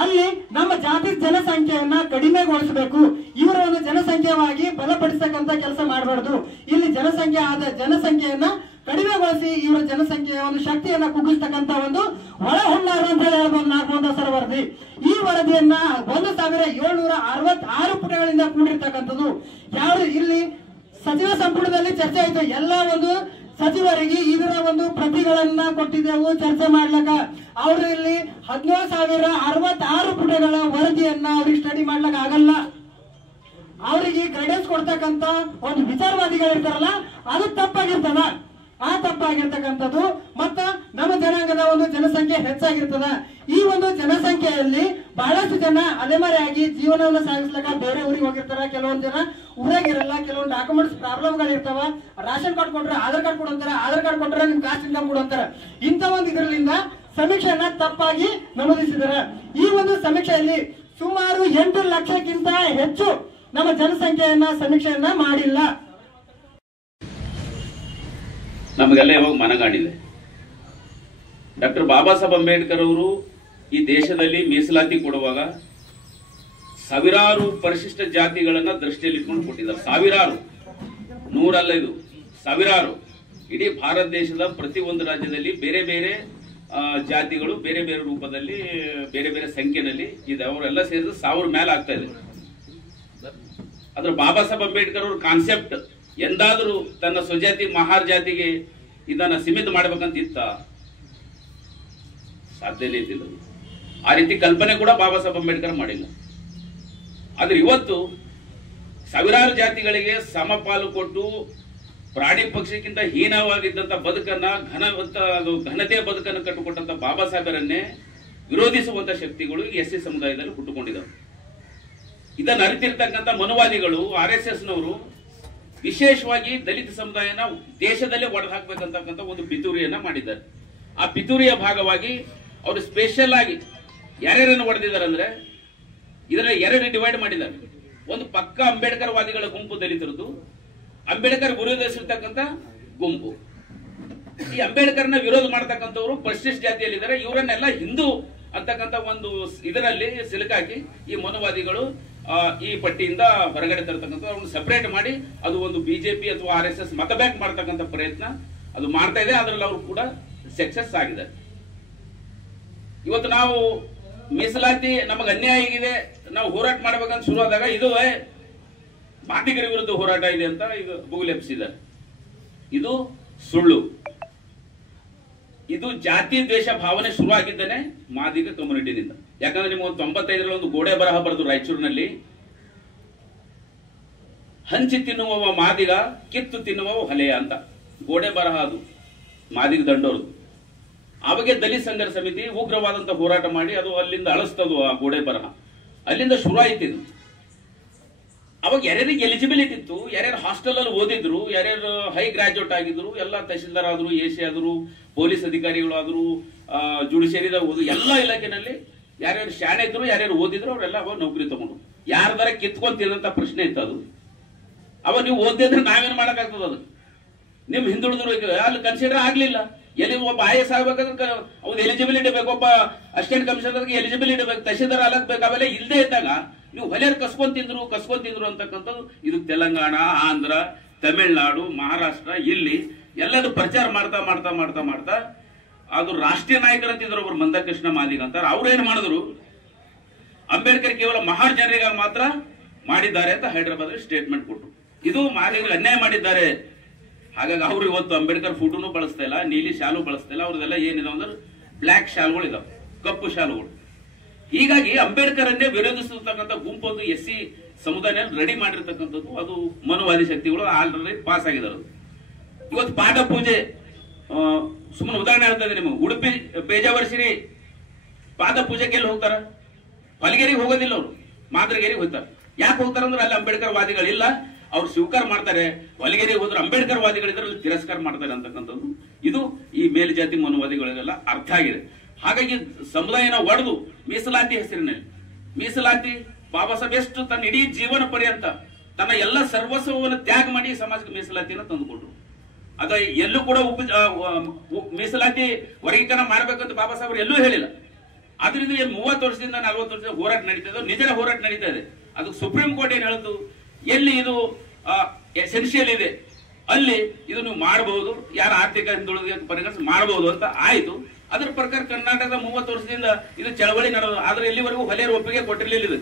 ಅಲ್ಲಿ ನಮ್ಮ ಜಾತಿ ಜನಸಂಖ್ಯೆಯನ್ನ ಕಡಿಮೆಗೊಳಿಸಬೇಕು, ಇವರ ಒಂದು ಜನಸಂಖ್ಯೆಯಾಗಿ ಬಲಪಡಿಸತಕ್ಕಂತ ಕೆಲಸ ಮಾಡಬಾರ್ದು. ಇಲ್ಲಿ ಜನಸಂಖ್ಯೆಯನ್ನ ಕಡಿಮೆಗೊಳಿಸಿ ಇವರ ಜನಸಂಖ್ಯೆಯ ಒಂದು ಶಕ್ತಿಯನ್ನ ಕುಗ್ಗಿಸ್ತಕ್ಕಂತ ಒಂದು ಒಳ ಹುನ್ನಾರ ಅಂತ ಹೇಳ್ಬೋದು ನಾಗಮೋಹನ್ ದಾಸರ ವರದಿ. ಈ ವರದಿಯನ್ನ 1766 ಪುಟಗಳಿಂದ ಕೂಡಿರ್ತಕ್ಕಂಥದ್ದು. ಯಾರು ಇಲ್ಲಿ ಸಚಿವ ಸಂಪುಟದಲ್ಲಿ ಚರ್ಚೆ ಆಯ್ತು. ಎಲ್ಲ ಒಂದು ಸಚಿವರಿಗೆ ಇದರ ಒಂದು ಪ್ರತಿಗಳನ್ನ ಕೊಟ್ಟಿದ್ದೆವು ಚರ್ಚೆ ಮಾಡ್ಲಕ್ಕ. ಅವರು ಇಲ್ಲಿ 17,066 ಪುಟಗಳ ವರದಿಯನ್ನ ಅವ್ರಿಗೆ ಸ್ಟಡಿ ಮಾಡ್ಲಕ್ಕ ಆಗಲ್ಲ. ಅವರಿಗೆ ಗೈಡೆನ್ಸ್ ಕೊಡ್ತಕ್ಕಂತ ಒಂದು ವಿಚಾರವಾದಿಗಳಿರ್ತಾರಲ್ಲ, ಅದು ತಪ್ಪಾಗಿರ್ತದ. ಆ ತಪ್ಪಾಗಿರ್ತಕ್ಕಂಥದ್ದು ಮತ್ತ ನಮ್ಮ ಜನಾಂಗದ ಒಂದು ಜನಸಂಖ್ಯೆ ಹೆಚ್ಚಾಗಿರ್ತದ. ಈ ಒಂದು ಜನಸಂಖ್ಯೆಯಲ್ಲಿ ಬಹಳಷ್ಟು ಜನ ಅಲೆಮಾರಿಯಾಗಿ ಜೀವನವನ್ನು ಸಾಗಿಸ್ಲಕ್ಕ ಬೇರೆ ಊರಿಗೆ ಹೋಗಿರ್ತಾರ. ಕೆಲವೊಂದು ಜನ ಊರಾಗಿರಲ್ಲ, ಕೆಲವೊಂದು ಡಾಕ್ಯುಮೆಂಟ್ಸ್ ಪ್ರಾಬ್ಲಮ್ಗಳಿರ್ತಾವ. ರೇಷನ್ ಕಾರ್ಡ್ ಕೊಟ್ರೆ ಆಧಾರ್ ಕಾರ್ಡ್ ಕೊಡಂತಾರ, ಆಧಾರ್ ಕಾರ್ಡ್ ಕೊಟ್ರೆ ನಿಮ್ ಕಾಸ್ಟ್ ಇನ್ಕಮ್ ಕೊಡಂತಾರ. ಇಂಥ ಒಂದು ಇದರಿಂದ ಸಮೀಕ್ಷೆಯನ್ನ ತಪ್ಪಾಗಿ ನಮೂದಿಸಿದ್ದಾರೆ. ಈ ಒಂದು ಸಮೀಕ್ಷೆಯಲ್ಲಿ ಸುಮಾರು 8 ಲಕ್ಷಕ್ಕಿಂತ ಹೆಚ್ಚು ನಮ್ಮ ಜನಸಂಖ್ಯೆಯನ್ನ ಸಮೀಕ್ಷೆಯನ್ನ ಮಾಡಿಲ್ಲ. ನಮಗೆಲ್ಲ ಯಾವಾಗ ಮನಗಾಣಿದೆ. ಡಾಕ್ಟರ್ ಬಾಬಾ ಸಾಹೇಬ್ ಅಂಬೇಡ್ಕರ್ ಅವರು ಈ ದೇಶದಲ್ಲಿ ಮೀಸಲಾತಿ ಕೊಡುವಾಗ ಸಾವಿರಾರು ಪರಿಶಿಷ್ಟ ಜಾತಿಗಳನ್ನ ದೃಷ್ಟಿಯಲ್ಲಿ ಇಟ್ಕೊಂಡು ಕೊಟ್ಟಿದ್ದಾರೆ. ಸಾವಿರಾರು, 100 ಅಲ್ಲ, ಇದು ಸಾವಿರಾರು. ಇಡೀ ಭಾರತ ದೇಶದ ಪ್ರತಿ ಒಂದು ರಾಜ್ಯದಲ್ಲಿ ಬೇರೆ ಬೇರೆ ಜಾತಿಗಳು ಬೇರೆ ಬೇರೆ ರೂಪದಲ್ಲಿ ಬೇರೆ ಬೇರೆ ಸಂಖ್ಯೆಯಲ್ಲಿ ಇದೆ. ಅವರೆಲ್ಲ ಸೇರಿದ್ರೆ 1000 ಮೇಲೆ ಆಗ್ತಾ ಇದೆ. ಆದ್ರೆ ಬಾಬಾ ಸಾಹೇಬ್ ಅಂಬೇಡ್ಕರ್ ಅವ್ರ ಕಾನ್ಸೆಪ್ಟ್ ಎಂದಾದರೂ ತನ್ನ ಸ್ವಜಾತಿ ಮಹಾರ್ ಜಾತಿಗೆ ಇದನ್ನ ಸೀಮಿತ ಮಾಡ್ಬೇಕಂತ ಇತ್ತ? ಸಾಧ್ಯನೇ ಇದ್ದಿಲ್ಲ. ಆ ರೀತಿ ಕಲ್ಪನೆ ಕೂಡ ಬಾಬಾ ಸಾಹೇಬ್ ಅಂಬೇಡ್ಕರ್ ಮಾಡಿಲ್ಲ. ಆದ್ರೆ ಇವತ್ತು ಸಾವಿರಾರು ಜಾತಿಗಳಿಗೆ ಸಮಪಾಲು ಕೊಟ್ಟು ಪ್ರಾಣಿ ಪಕ್ಷಿಗಿಂತ ಹೀನವಾಗಿದ್ದಂತ ಬದುಕನ್ನ ಘನತೆಯ ಬದುಕನ್ನು ಕಟ್ಟಿಕೊಟ್ಟಂತ ಬಾಬಾ ಸಾಹೇಬರನ್ನೇ ವಿರೋಧಿಸುವಂತ ಶಕ್ತಿಗಳು ಈ ಎಸ್ ಸಿ ಸಮುದಾಯದಲ್ಲಿ ಹುಟ್ಟುಕೊಂಡಿದ್ದಾವೆ. ಇದನ್ನು ಅರಿತಿರ್ತಕ್ಕಂಥ ಮನುವಾದಿಗಳು RSS ನವರು ವಿಶೇಷವಾಗಿ ದಲಿತ ಸಮುದಾಯನ ದೇಶದಲ್ಲೇ ಒಡೆದು ಹಾಕ್ಬೇಕಂತಕ್ಕಂಥ ಒಂದು ಪಿತೂರಿಯನ್ನ ಮಾಡಿದ್ದಾರೆ. ಆ ಪಿತೂರಿಯ ಭಾಗವಾಗಿ ಅವರು ಸ್ಪೆಷಲ್ ಆಗಿ ಯಾರ್ಯಾರನ್ನು ಹೊಡೆದಿದ್ದಾರೆ ಅಂದ್ರೆ ಇದರಲ್ಲಿ ಎರಡು ಡಿವೈಡ್ ಮಾಡಿದ್ದಾರೆ. ಒಂದು ಪಕ್ಕ ಅಂಬೇಡ್ಕರ್ ವಾದಿಗಳ ಗುಂಪು ದಲಿತರದ್ದು, ಅಂಬೇಡ್ಕರ್ ವಿರೋಧಿಸಿರ್ತಕ್ಕಂಥ ಗುಂಪು. ಈ ಅಂಬೇಡ್ಕರ್ನ ವಿರೋಧ ಮಾಡತಕ್ಕಂಥವ್ರು ಪರಿಶಿಷ್ಟ ಜಾತಿಯಲ್ಲಿದ್ದಾರೆ. ಇವರನ್ನೆಲ್ಲ ಹಿಂದೂ ಅಂತಕ್ಕಂಥ ಒಂದು ಇದರಲ್ಲಿ ಸಿಲುಕಾಕಿ ಈ ಮನುವಾದಿಗಳು ಈ ಪಟ್ಟಿಯಿಂದ ಹೊರಗಡೆ ತರತಕ್ಕಂಥ ಅವ್ರನ್ನ ಸಪರೇಟ್ ಮಾಡಿ ಅದು ಒಂದು ಬಿಜೆಪಿ ಅಥವಾ RSS ಮತ ಬ್ಯಾಂಕ್ ಮಾಡತಕ್ಕಂಥ ಪ್ರಯತ್ನ ಅದು ಮಾಡ್ತಾ ಇದೆ. ಅದರಲ್ಲಿ ಅವರು ಕೂಡ ಸಕ್ಸಸ್ ಆಗಿದ್ದಾರೆ. ಇವತ್ತು ನಾವು ಮೀಸಲಾತಿ ನಮಗೆ ಅನ್ಯಾಯ ಆಗಿದೆ, ನಾವು ಹೋರಾಟ ಮಾಡ್ಬೇಕಂತ ಶುರು ಆದಾಗ ಇದು ಮಾದಿಗರ ವಿರುದ್ಧ ಹೋರಾಟ ಇದೆ ಅಂತ ಈಗ ಭೂಲೆಪ್ಸಿದ್ದಾರೆ. ಇದು ಸುಳ್ಳು. ಇದು ಜಾತಿ ದ್ವೇಷ ಭಾವನೆ ಶುರು ಆಗಿದ್ದೇನೆ ಮಾದಿಗ ಕಮ್ಯುನಿಟಿನಿಂದ. ಯಾಕಂದ್ರೆ ನಿಮ್ಗೆ 95ರಲ್ಲಿ ಒಂದು ಗೋಡೆ ಬರಹ ಬರೆದು ರಾಯಚೂರಿನಲ್ಲಿ, ಹಂಚಿ ತಿನ್ನುವವ ಮಾದಿಗ, ಕಿತ್ತು ತಿನ್ನುವವ ಹೊಲೆಯ ಅಂತ ಗೋಡೆ ಬರಹ. ಅದು ಮಾದಿಗ ದಂಡೋರ್ದು. ಅವಾಗೆ ದಲಿತ ಸಂಘರ್ಷ ಸಮಿತಿ ಉಗ್ರವಾದಂತ ಹೋರಾಟ ಮಾಡಿ ಅದು ಅಲ್ಲಿಂದ ಅಳಿಸ್ತದು ಆ ಗೋಡೆ ಬರಹ. ಅಲ್ಲಿಂದ ಶುರು ಆಯ್ತು ಇದು. ಅವಾಗ ಯಾರ್ಯಾರಿಗೆ ಎಲಿಜಿಬಿಲಿಟಿ ಇತ್ತು, ಯಾರ್ಯಾರು ಹಾಸ್ಟೆಲ್ ಅಲ್ಲಿ ಓದಿದ್ರು, ಯಾರ್ಯಾರು ಹೈ ಗ್ರಾಜುಯೇಟ್ ಆಗಿದ್ರು, ಎಲ್ಲ ತಹಶೀಲ್ದಾರ್ ಆದ್ರು, AC ಆದ್ರು, ಪೊಲೀಸ್ ಅಧಿಕಾರಿಗಳು ಆದ್ರು, ಜುಡಿಷಿಯರಿದಾಗ ಓದು, ಎಲ್ಲ ಇಲಾಖೆನಲ್ಲಿ ಯಾರ್ಯಾರು ಶಾಣೆ ಇದ್ರು, ಯಾರ್ಯಾರು ಓದಿದ್ರು ಅವರೆಲ್ಲ ಅವಾಗ ನೌಕರಿ ತಗೊಂಡು ಯಾರ್ದಾರ ಕಿತ್ಕೊಂತಿರಂತ ಪ್ರಶ್ನೆ ಇತ್ತು. ಅದು ಅವಾಗ ನೀವು ಓದಿದ್ರೆ ನಾವೇನ್ ಮಾಡಕ್ಕಾಗ್ತದ? ಅದು ನಿಮ್ ಹಿಂದುಳಿದ್ರು ಅಲ್ಲಿ ಕನ್ಸಿಡರ್ ಆಗ್ಲಿಲ್ಲ. ಎಲ್ಲಿ ಒಬ್ಬ IAS ಆಗ್ಬೇಕಾದ್ರೆ ಅವ್ದು ಎಲಿಜಿಬಿಲಿಟಿ ಬೇಕು, ಒಬ್ಬ ಅಸಿಸ್ಟೆಂಟ್ ಕಮಿಷನರ್ಗೆ ಎಲಿಜಿಬಿಲಿಟಿ ಬೇಕು, ತಹಶೀಲ್ದಾರ್ ಆಗಬೇಕು. ಅವೆಲ್ಲ ಇಲ್ಲದೆ ಇದ್ದಾಗ ನೀವು ಹೊಲೆಯರ್ ಕಸ್ಕೊಂಡ್ ತಿಂದ್ರು ಅಂತಕ್ಕಂಥದ್ದು ಇದು ತೆಲಂಗಾಣ, ಆಂಧ್ರ, ತಮಿಳುನಾಡು, ಮಹಾರಾಷ್ಟ್ರ ಇಲ್ಲಿ ಎಲ್ಲರೂ ಪ್ರಚಾರ ಮಾಡ್ತಾ ಮಾಡ್ತಾ ಮಾಡ್ತಾ ಮಾಡ್ತಾ ಅದು ರಾಷ್ಟ್ರೀಯ ನಾಯಕರಂತಿದ್ರು ಒಬ್ರು ಮಂದಕೃಷ್ಣ ಮಾದಿಗ ಅಂತಾರೆ. ಅವ್ರೇನ್ ಮಾಡಿದ್ರು, ಅಂಬೇಡ್ಕರ್ ಕೇವಲ ಮಹಾರ್ ಜನರಿಗಾಗಿ ಮಾತ್ರ ಮಾಡಿದ್ದಾರೆ ಅಂತ ಹೈದರಾಬಾದ್ ಸ್ಟೇಟ್ಮೆಂಟ್ ಕೊಟ್ಟರು. ಇದು ಮಾದಿಗರಿಗೆ ಅನ್ಯಾಯ ಮಾಡಿದ್ದಾರೆ. ಹಾಗಾಗಿ ಅವ್ರು ಇವತ್ತು ಅಂಬೇಡ್ಕರ್ ಫೋಟೋನು ಬಳಸ್ತಾ ಇಲ್ಲ, ನೀಲಿ ಶಾಲು ಬಳಸ್ತಾ ಇಲ್ಲ. ಅವ್ರದೆಲ್ಲ ಏನಿದಾವ ಅಂದ್ರೆ ಬ್ಲಾಕ್ ಶಾಲ್ಗಳು ಇದಾವೆ, ಕಪ್ಪು ಶಾಲುಗಳು. ಹೀಗಾಗಿ ಅಂಬೇಡ್ಕರ್ ಅನ್ನೇ ವಿರೋಧಿಸಿರ್ತಕ್ಕಂಥ ಗುಂಪೊಂದು SC ಸಮುದಾಯ ರೆಡಿ ಮಾಡಿರ್ತಕ್ಕಂಥದ್ದು ಅದು ಮನುವಾದಿ ಶಕ್ತಿಗಳು ಆಲ್ರೆಡಿ ಪಾಸ್ ಆಗಿದ್ದಾರೆ. ಇವತ್ತು ಪಾಠ ಪೂಜೆ ಸುಮ್ಮನೆ ಉದಾಹರಣೆ ಹೇಳ್ತಾ ಇದ್ದೀನಿ ನಿಮಗೆ. ಉಡುಪಿ ಪೇಜಾವರ್ಸಿರಿ ಪಾದ ಪೂಜೆಗೆ ಎಲ್ಲಿ ಹೋಗ್ತಾರ? ಹೊಲಗೇರಿಗೆ ಹೋಗೋದಿಲ್ಲ, ಅವರು ಮಾದ್ರಗೇರಿಗೆ ಹೋಗ್ತಾರೆ. ಯಾಕೆ ಹೋಗ್ತಾರ ಅಂದ್ರೆ ಅಲ್ಲಿ ಅಂಬೇಡ್ಕರ್ ವಾದಿಗಳಿಲ್ಲ, ಅವ್ರು ಸ್ವೀಕಾರ ಮಾಡ್ತಾರೆ. ಹೊಲಗೇರಿಗೆ ಹೋದ್ರೆ ಅಂಬೇಡ್ಕರ್ ವಾದಿಗಳಿದ್ರೆ ಅಲ್ಲಿ ತಿರಸ್ಕಾರ ಮಾಡ್ತಾರೆ ಅಂತಕ್ಕಂಥದ್ದು ಇದು ಈ ಮೇಲ್ಜಾತಿ ಮನುವಾದಿಗಳಿಗೆಲ್ಲ ಅರ್ಥ ಆಗಿದೆ. ಹಾಗಾಗಿ ಸಮುದಾಯನ ಒಡೆದು ಮೀಸಲಾತಿ ಹೆಸರಿನಲ್ಲಿ ಮೀಸಲಾತಿ ಬಾಬಾ ಸಾಹೇಬ್ ಎಷ್ಟು ತನ್ನ ಇಡೀ ಜೀವನ ಪರ್ಯಂತ ತನ್ನ ಎಲ್ಲ ಸರ್ವಸ್ವವನ್ನು ತ್ಯಾಗ ಮಾಡಿ ಸಮಾಜಕ್ಕೆ ಮೀಸಲಾತಿಯನ್ನು ತಂದುಕೊಟ್ರು. ಅದ ಎಲ್ಲೂ ಕೂಡ ಮೀಸಲಾತಿ ವರ್ಗೀಕರಣ ಮಾಡ್ಬೇಕಂತ ಬಾಬಾ ಸಾಹೇಬ್ ಎಲ್ಲೂ ಹೇಳಿಲ್ಲ. ಆದ್ರಿಂದ 30 ವರ್ಷದಿಂದ 40 ವರ್ಷದಿಂದ ಹೋರಾಟ ನಡೀತದೆ, ನಿಜ ಹೋರಾಟ ನಡೀತಾ ಇದೆ. ಅದಕ್ಕೆ ಸುಪ್ರೀಂ ಕೋರ್ಟ್ ಏನ್ ಹೇಳ್ತು, ಎಲ್ಲಿ ಇದು ಎಸೆನ್ಷಿಯಲ್ ಇದೆ ಅಲ್ಲಿ ಇದು ನೀವು ಮಾಡಬಹುದು, ಯಾರ ಆರ್ಥಿಕ ಹಿಂದುಳಿದ ಪರಿಗಣಿಸಿ ಮಾಡಬಹುದು ಅಂತ ಆಯ್ತು. ಅದ್ರ ಪ್ರಕಾರ ಕರ್ನಾಟಕದ 30 ವರ್ಷದಿಂದ ಇದು ಚಳವಳಿ ನಡೆದು, ಆದ್ರೆ ಇಲ್ಲಿವರೆಗೂ ಹೊಲೆಯರು ಒಪ್ಪಿಗೆ ಕೊಟ್ಟಿರಲಿಲ್ಲ. ಇದು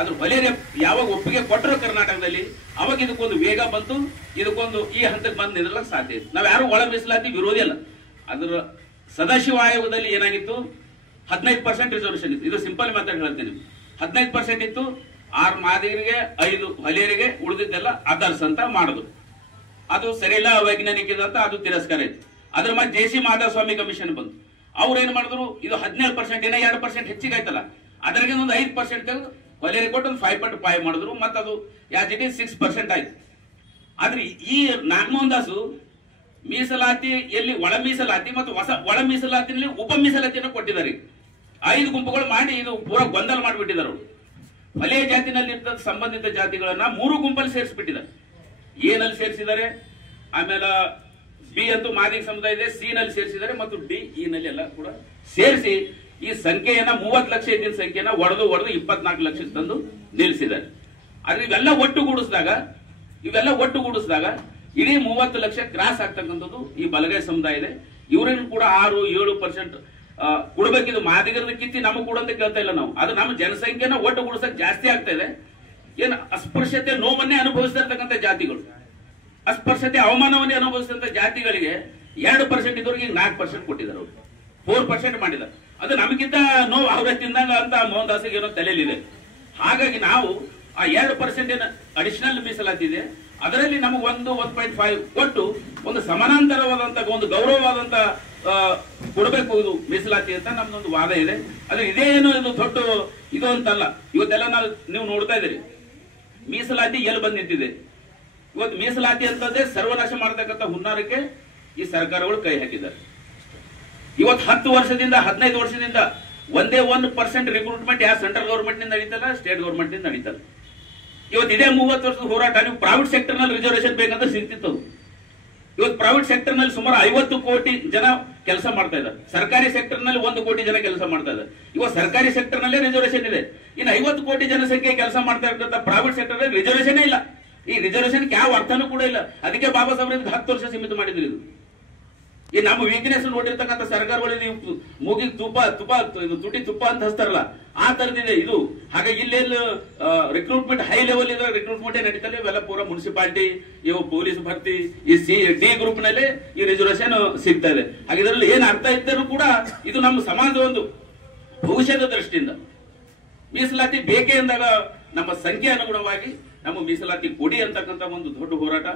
ಅದ್ರ ಹೊಲೆಯರು ಯಾವಾಗ ಒಪ್ಪಿಗೆ ಕೊಟ್ಟರು ಕರ್ನಾಟಕದಲ್ಲಿ, ಅವಾಗ ಇದಕ್ಕೊಂದು ವೇಗ ಬಂತು, ಇದಕ್ಕೊಂದು ಈ ಹಂತಕ್ಕೆ ಬಂದು ನಿಲ್ಲಕ್ಕೆ ಸಾಧ್ಯ ಇತ್ತು. ನಾವ್ ಯಾರು ಒಳ ಮೀಸಲಾತಿ ವಿರೋಧಿ ಅಲ್ಲ. ಅದ್ರ ಸದಾಶಿವ ಆಯೋಗದಲ್ಲಿ ಏನಾಗಿತ್ತು, 15% ರಿಸರ್ವೇಶನ್ ಇತ್ತು. ಇದು ಸಿಂಪಲ್ ಮೆಥಡ್ ಹೇಳ್ತೀನಿ. 15% ಇತ್ತು. 6 ಮಾದಿಗರಿಗೆ 5 ಹೊಲೆಯರಿಗೆ, ಉಳಿದಿದ್ದೆಲ್ಲ ಅದರ್ಸ್ ಅಂತ ಮಾಡಿದ್ರು. ಅದು ಸರಿಯಿಲ್ಲ, ಅವೈಜ್ಞಾನಿಕ ಅಂತ ಅದು ತಿರಸ್ಕಾರ ಇತ್ತು. ಅದ್ರ ಮತ್ತೆ JC ಮಾಧವಸ್ವಾಮಿ ಕಮಿಷನ್ ಬಂತು. ಅವ್ರು ಏನ್ ಮಾಡಿದ್ರು, ಇದು 17% ಏನೋ 2% ಹೆಚ್ಚಿಗೆ ಆಯ್ತಲ್ಲ, ಅದ್ರಾಗೆ ಒಂದು 5% ತೆಗೆದು ಹೊಲೆಯರಿಗೆ ಕೊಟ್ಟು ಒಂದು 5.5 ಮಾಡಿದ್ರು. ಮತ್ತೆ ಅದು ಯಾಸ್ ಇಟ್ ಈಸ್ 6% ಆಯ್ತು. ಆದ್ರೆ ಈ ನಾಗಮೋಹನ್ ದಾಸು ಮೀಸಲಾತಿ ಎಲ್ಲಿ ಒಳ ಮೀಸಲಾತಿ ಮತ್ತು ಒಳ ಮೀಸಲಾತಿನಲ್ಲಿ ಉಪ ಮೀಸಲಾತಿಯನ್ನು ಕೊಟ್ಟಿದ್ದಾರೆ. 5 ಗುಂಪುಗಳು ಮಾಡಿ ಇದು ಪೂರಾ ಗೊಂದಲ ಮಾಡಿಬಿಟ್ಟಿದ್ದಾರೆ. ಹೊಲೆಯ ಜಾತಿನಲ್ಲಿ ಸಂಬಂಧಿತ ಜಾತಿಗಳನ್ನ 3 ಗುಂಪಲ್ಲಿ ಸೇರಿಸ್ಬಿಟ್ಟಿದ್ದಾರೆ. ಎನಲ್ಲಿ ಸೇರಿಸಿದ್ದಾರೆ, ಆಮೇಲೆ ಬಿ ಅಂತೂ ಮಾದಿಗ ಸಮುದಾಯ ಇದೆ, ಸಿ ನಲ್ಲಿ ಸೇರಿಸಿದ್ದಾರೆ, ಮತ್ತು ಡಿ, ಇ ನಲ್ಲಿ ಎಲ್ಲ ಕೂಡ ಸೇರಿಸಿ ಈ ಸಂಖ್ಯೆಯನ್ನ 30 ಲಕ್ಷ ಇದ್ದ ಸಂಖ್ಯೆಯನ್ನ ಒಡೆದು 24 ಲಕ್ಷಕ್ಕೆ ತಂದು ನಿಲ್ಲಿಸಿದ್ದಾರೆ. ಆದ್ರೆ ಇವೆಲ್ಲ ಒಟ್ಟುಗೂಡಿಸಿದಾಗ ಇಡೀ 30 ಲಕ್ಷ ಕ್ರಾಸ್ ಆಗ್ತಕ್ಕಂಥದ್ದು ಈ ಬಲಗೈ ಸಮುದಾಯ ಇದೆ. ಇವರಿಗೂ ಕೂಡ 6-7% ಕೊಡ್ಬೇಕಿದು. ಮಾದಿಗರದ ಕಿತ್ತಿ ನಮಗ್ ಕೂಡ ಅಂತ ಕೇಳ್ತಾ ಇಲ್ಲ ನಾವು. ಅದು ನಮ್ಮ ಜನಸಂಖ್ಯೆನ ಒಟ್ಟುಗೂಡಿಸಕ್ ಜಾಸ್ತಿ ಆಗ್ತಾ ಇದೆ. ಏನು ಅಸ್ಪೃಶ್ಯತೆ ನೋವನ್ನೇ ಅನುಭವಿಸ್ತಾ ಇರ್ತಕ್ಕಂಥ ಜಾತಿಗಳು ಅಸ್ಪೃಶ್ಯತೆ ಅವಮಾನವನ್ನೇ ಅನುಭವಿಸಿದಂತ ಜಾತಿಗಳಿಗೆ 2% ಇದ್ದವ್ರಿಗೆ 4% ಕೊಟ್ಟಿದ್ದಾರೆ ಅವರು, 4% ಮಾಡಿದ್ದಾರೆ. ಅದು ನಮಗಿಂತ ನೋವು ಅವರೇ ತಿಂದಂಗ ಅಂತ ಮೋಹನ್ ದಾಸಿಗೆ ಏನೋ ತಲೆಯಲ್ಲಿದೆ. ಹಾಗಾಗಿ ನಾವು ಆ 2% ಏನು ಅಡಿಷನಲ್ ಮೀಸಲಾತಿ ಇದೆ ಅದರಲ್ಲಿ ನಮಗೆ 1.5 ಕೊಟ್ಟು ಒಂದು ಸಮಾನಾಂತರವಾದಂತ ಒಂದು ಗೌರವವಾದಂತ ಕೊಡಬೇಕು ಇದು ಮೀಸಲಾತಿ ಅಂತ ನಮ್ದೊಂದು ವಾದ ಇದೆ. ಅದು ಇದೇನು ಇದು ದೊಡ್ಡ ಇದು ಅಂತಲ್ಲ. ಇವತ್ತೆಲ್ಲ ನೀವು ನೋಡ್ತಾ ಇದ್ದೀರಿ ಮೀಸಲಾತಿ ಎಲ್ಲಿ ಬಂದು ನಿಂತಿದೆ. ಇವತ್ತು ಮೀಸಲಾತಿ ಅಂತಂದ್ರೆ ಸರ್ವನಾಶ ಮಾಡತಕ್ಕಂಥ ಹುನ್ನಾರಕ್ಕೆ ಈ ಸರ್ಕಾರಗಳು ಕೈ ಹಾಕಿದ್ದಾರೆ. ಇವತ್ತು 10 ವರ್ಷದಿಂದ 15 ವರ್ಷದಿಂದ ಒಂದೇ 1% ರಿಕ್ರೂಟ್ಮೆಂಟ್ ಯಾವ ಸೆಂಟ್ರಲ್ ಗವರ್ಮೆಂಟ್ ನಿಂದ ನಡೀತಲ್ಲ, ಸ್ಟೇಟ್ ಗವರ್ಮೆಂಟ್ ನಿಂದ ನಡೀತಲ್ಲ. ಇವತ್ತು ಇದೇ 30 ವರ್ಷದ ಹೋರಾಟ ನೀವು ಪ್ರೈವೇಟ್ ಸೆಕ್ಟರ್ ನಲ್ಲಿ ರಿಸರ್ವೇಶನ್ ಬೇಕಂದ್ರೆ ಸಿಗ್ತಿತ್ತು. ಇವತ್ತು ಪ್ರೈವೇಟ್ ಸೆಕ್ಟರ್ ನಲ್ಲಿ ಸುಮಾರು 50 ಕೋಟಿ ಜನ ಕೆಲಸ ಮಾಡ್ತಾ ಇದ್ದಾರೆ, ಸರ್ಕಾರಿ ಸೆಕ್ಟರ್ ನಲ್ಲಿ 1 ಕೋಟಿ ಜನ ಕೆಲಸ ಮಾಡ್ತಾ ಇದ್ದಾರೆ. ಇವತ್ತು ಸರ್ಕಾರಿ ಸೆಕ್ಟರ್ ನಲ್ಲೇ ರಿಸರ್ವೇಶನ್ ಇದೆ. ಇನ್ನು 50 ಕೋಟಿ ಜನಸಂಖ್ಯೆ ಕೆಲಸ ಮಾಡ್ತಾ ಇರ್ತಕ್ಕಂಥ ಪ್ರೈವೇಟ್ ಸೆಕ್ಟರ್ ನಲ್ಲಿ ರಿಸರ್ವೇಶನ್ ಇಲ್ಲ. ಈ ರಿಸರ್ವೇಶನ್ ಯಾವ ಅರ್ಥನೂ ಕೂಡ ಇಲ್ಲ. ಅದಕ್ಕೆ ಬಾಬಾ ಸಾಹೇಬ್ 10 ವರ್ಷ ಸೀಮಿತ ಮಾಡಿದ್ರು. ಇದು ಈ ನಮ್ಮ ವೀಕ್ನೆಸ್ ನೋಡಿರ್ತಕ್ಕಂಥ ಸರ್ಕಾರಗಳು ನೀವು ಮೂಗಿಗೆ ತುಟಿ ತುಪ್ಪ ಅಂತ ಹಚ್ತಾರಲ್ಲ ಆ ತರದಿದೆ ಇದು. ಹಾಗಾಗಿ ಇಲ್ಲೆಲ್ಲ ರಿಕ್ರೂಟ್ಮೆಂಟ್ ಹೈ ಲೆವೆಲ್ ಇದ್ರೆ ರಿಕ್ರೂಟ್ಮೆಂಟ್ ನಡೀತಲ್ಲ. ಇವೆಲ್ಲ ಪೂರಾ ಮುನ್ಸಿಪಾಲಿಟಿ, ಇವು ಪೊಲೀಸ್ ಭರ್ತಿ, ಈ ಡಿ ಗ್ರೂಪ್ ನಲ್ಲಿ ಈ ರಿಸರ್ವೇಶನ್ ಸಿಗ್ತಾ ಇದೆ. ಹಾಗೆ ಇದರಲ್ಲಿ ಏನ್ ಅರ್ಥ ಇದ್ದರೂ ಕೂಡ ಇದು ನಮ್ಮ ಸಮಾಜದ ಒಂದು ಭವಿಷ್ಯದ ದೃಷ್ಟಿಯಿಂದ ಮೀಸಲಾತಿ ಬೇಕೇ ಅಂದಾಗ ನಮ್ಮ ಸಂಖ್ಯೆ ಅನುಗುಣವಾಗಿ ನಮ್ಮ ಮೀಸಲಾತಿ ಕೊಡಿ ಅಂತಕ್ಕಂಥ ಒಂದು ದೊಡ್ಡ ಹೋರಾಟ